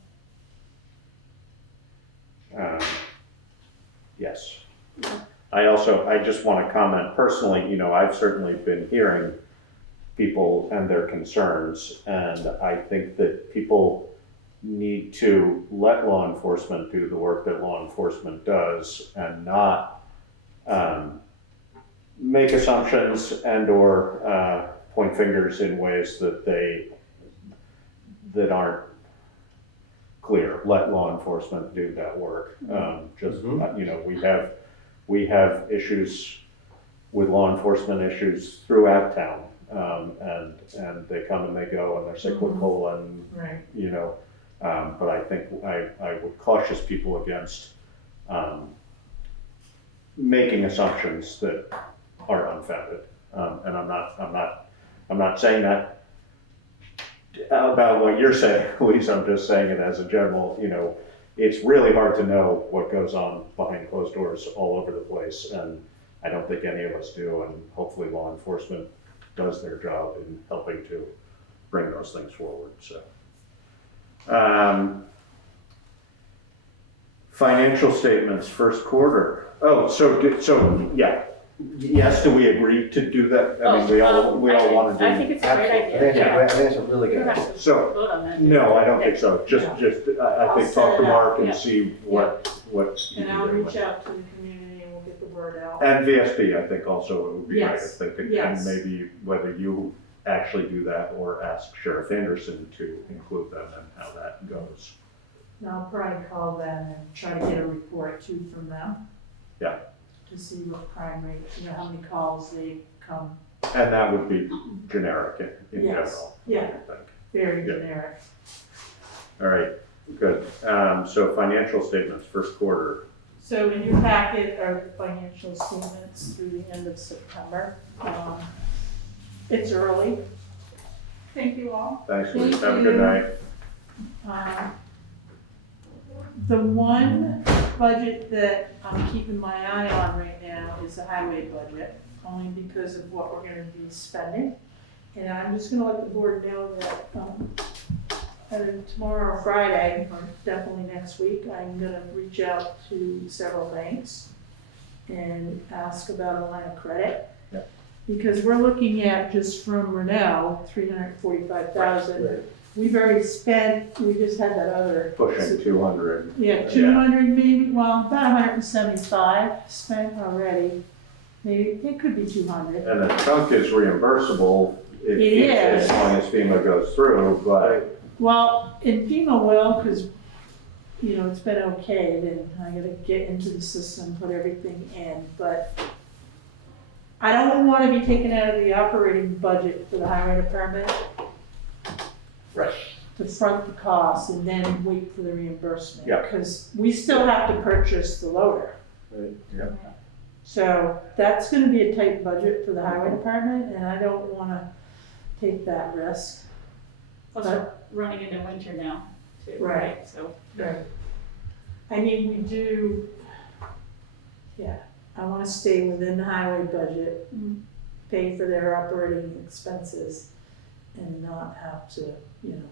Yes. I just want to comment personally, you know, I've certainly been hearing people and their concerns, and I think that people need to let law enforcement do the work that law enforcement does and not make assumptions and or point fingers in ways that aren't clear. Let law enforcement do that work. You know, we have issues with law enforcement issues throughout town, and they come and they go and they're cyclical and Right. you know. But I think I would cautious people against making assumptions that are unfounded. And I'm not saying that about what you're saying, Louise. I'm just saying it as a general, you know, it's really hard to know what goes on behind closed doors all over the place. And I don't think any of us do. And hopefully law enforcement does their job in helping to bring those things forward, so. Financial statements, first quarter. Oh, yeah. Yes, do we agree to do that? I mean, we all want to do. I think it's a great I idea. think it's a really You good don't idea. have to So, vote on that. no, I don't think so. Just, I think I'll talk set to it Mark up. and Yeah. see what you And I'll can do. reach out to the community and we'll get the word out. And VSB, I think also it would be great. I Yes. think, and Yes. maybe whether you actually do that or ask Sheriff Anderson to include them and how that goes. And I'll probably call them and try to get a report too from them. Yeah. To see what crime rate, you know, how many calls they come, And that would be generic in Yes. general, yeah, I think. very Yeah. generic. All right, good. So financial statements, first quarter. So in your packet are the financial statements through the end of September. It's early. Thank you all. Thanks, Louise. Thank Have a good you. night. The one budget that I'm keeping my eye on right now is the highway budget, only because of what we're gonna be spending. And I'm just gonna let the board know that, either tomorrow or Friday, or definitely next week, I'm gonna reach out to several banks and ask about a line of credit. Yep. Because we're looking at, just from Renault, $345,000. We've already spent, we just had that other. Pushing 200. Yeah, 200 maybe, well, about 175 spent already. Maybe, it could be 200. And a chunk is reimbursable It is. as long as FEMA goes through, but Well, in FEMA will, because, you know, it's been okay, then I gotta get into the system, put everything in, but I don't wanna be taken out of the operating budget for the highway department. Right. To front the costs and then wait for the reimbursement. Yeah. Because we still have to purchase the loader. Right. Yeah. So that's gonna be a tight budget for the highway department, and I don't wanna take that risk. Plus we're running into winter now, too, Right. right? So, Right. I mean, we do, yeah, I wanna stay within the highway budget, pay for their operating expenses, and not have to, you know.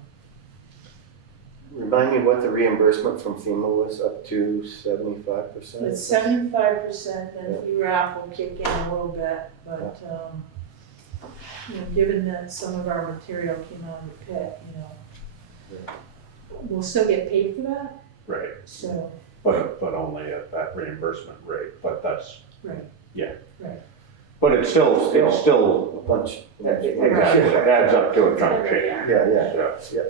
Remind me what the reimbursement from FEMA was, up to 75%? It's 75%, and ERAF will kick in a little bit, but, you know, given that some of our material came out of the pit, you know, we'll still get paid for that, right, so, but only at that reimbursement rate, but that's, right. yeah. Right. But it's still, A bunch. it adds up to a chunk of change. Yeah, So,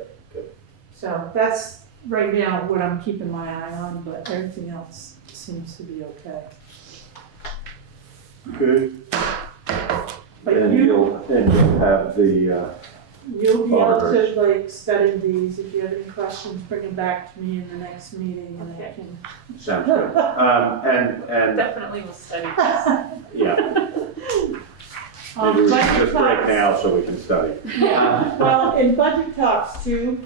So that's right now what I'm keeping my eye on, but everything else seems to be okay. Good. But And you'll have the, you'll be able auditors. to like study these, if you have any questions, bring them back to me in the next meeting and I Okay. can. sounds good. And, definitely will study this. yeah, maybe we budget should just break talks- now so we can study. Yeah, well, in budget talks too,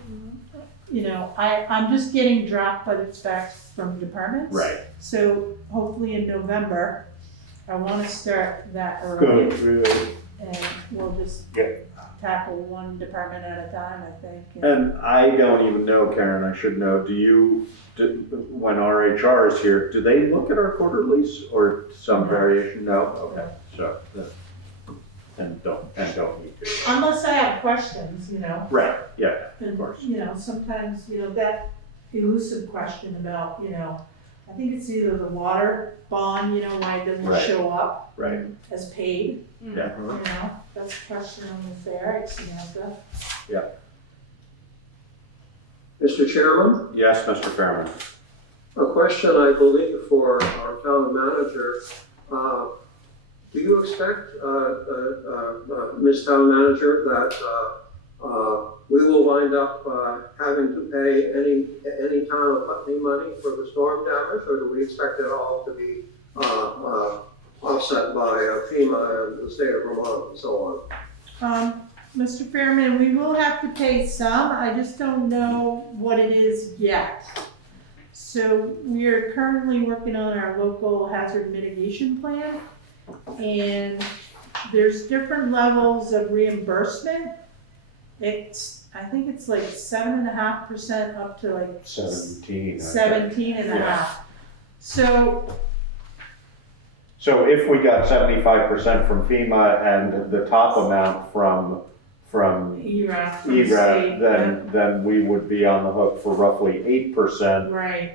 you know, I'm just getting draft budget specs from departments. Right. So hopefully in November, I wanna start that early. Good. And we'll just Yeah. tackle one department at a time, I think. And I don't even know, Karen, I should know, when RHR is here, do they look at our quarterlies or some No. variation? No? Okay, so, and don't need to. Unless I have questions, you know. Right, yeah, And, course. you know, sometimes, you know, that elusive question about, you know, I think it's either the water bond, you know, why it doesn't Right. show up right, as paid, yeah. you know, that's a question on the fair, it's Samantha. Mr. Chairman, Yes, Mr. Fairman. a question I believe for our town manager. Do you expect, Ms. Town Manager, that we will wind up having to pay any town of Putney money for the storm damage, or do we expect it all to be offset by FEMA and the state of Vermont and so on? Mr. Fairman, we will have to pay some, I just don't know what it is yet. So we are currently working on our local hazard mitigation plan, and there's different levels of reimbursement. I think it's like 7.5% up to like 17. 17 and a half. So, So if we got 75% from FEMA and the top amount from ERAF. then we would be on the hook for roughly 8%. Right,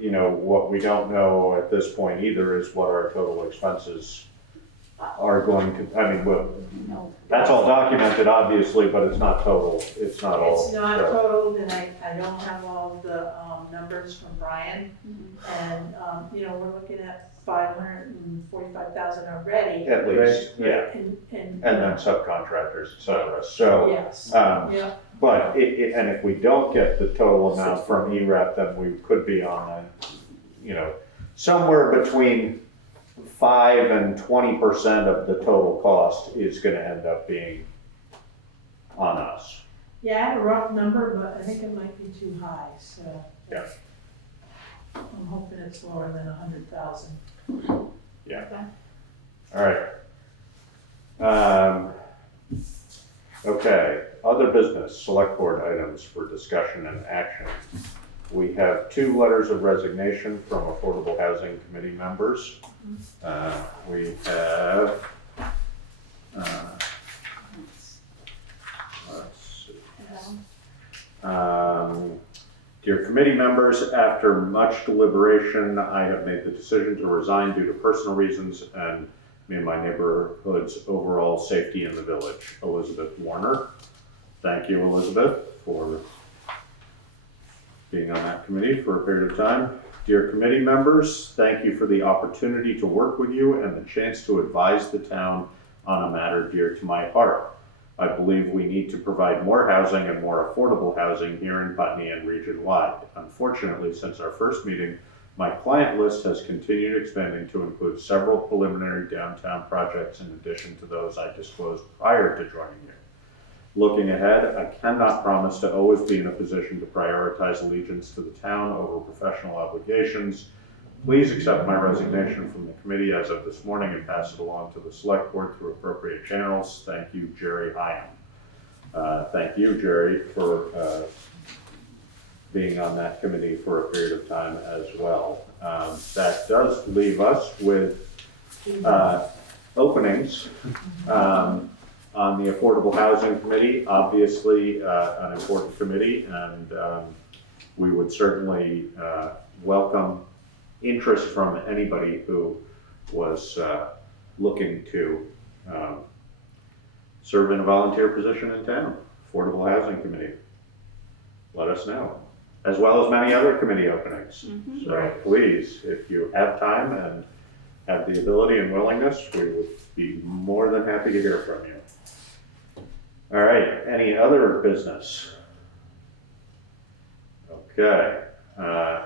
You know, what we don't know at this point either is what our total expenses are going to, I mean, well, no. that's all documented, obviously, but it's not total, it's not all. It's not so- totaled, and I don't have all the, numbers from Brian. And, you know, we're looking at 545,000 already. At least, yeah, And and then subcontractors, et cetera, so, yes, um, yeah, but and if we don't get the total amount from ERAP, then we could be on a, you know, somewhere between 5 and 20% of the total cost is gonna end up being on us. Yeah, I have a rough number, but I think it might be too high, so. Yeah. I'm hoping it's lower than 100,000. All right. Okay, other business, select board items for discussion and action. We have 2 letters of resignation from Affordable Housing Committee members. We have, let's see. Dear committee members, after much deliberation, I have made the decision to resign due to personal reasons and me and my neighborhood's overall safety in the village. Elizabeth Warner. Thank you, Elizabeth, for being on that committee for a period of time. Dear committee members, thank you for the opportunity to work with you and the chance to advise the town on a matter dear to my heart. I believe we need to provide more housing and more affordable housing here in Putney and region-wide. Unfortunately, since our first meeting, my client list has continued expanding to include several preliminary downtown projects in addition to those I disclosed prior to joining you. Looking ahead, I cannot promise to always be in a position to prioritize allegiance to the town over professional obligations. Please accept my resignation from the committee as of this morning and pass it along to the select board through appropriate channels. Thank you, Jerry Hyam. Thank you, Jerry, for being on that committee for a period of time as well. That does leave us with openings on the Affordable Housing Committee, obviously an important committee, and we would certainly welcome interest from anybody who was looking to serve in a volunteer position in town. Affordable Housing Committee. Let us know. As well as many other committee openings. Mhm. So please, if you have time and have the ability and willingness, we would be more than happy to hear from you. All right, any other business? Okay,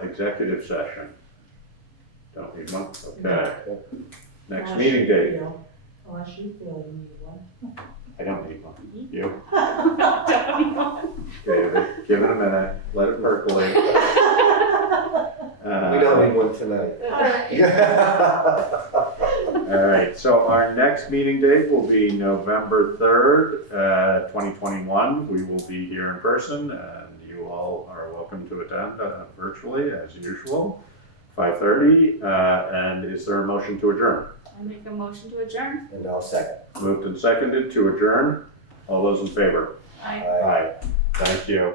executive session. Don't need one, okay. Next meeting date, Unless you feel you need one. I don't need one, you? Don't Okay, give it a minute, let it percolate. We don't need one tonight. All right, so our next meeting date will be November 3rd, 2021. We will be here in person, and you all are welcome to attend virtually as usual, 5:30. And is there a motion to adjourn? I make a motion to adjourn. And I'll second. Moved and seconded to adjourn. All those in favor? Aye. Aye. Thank you.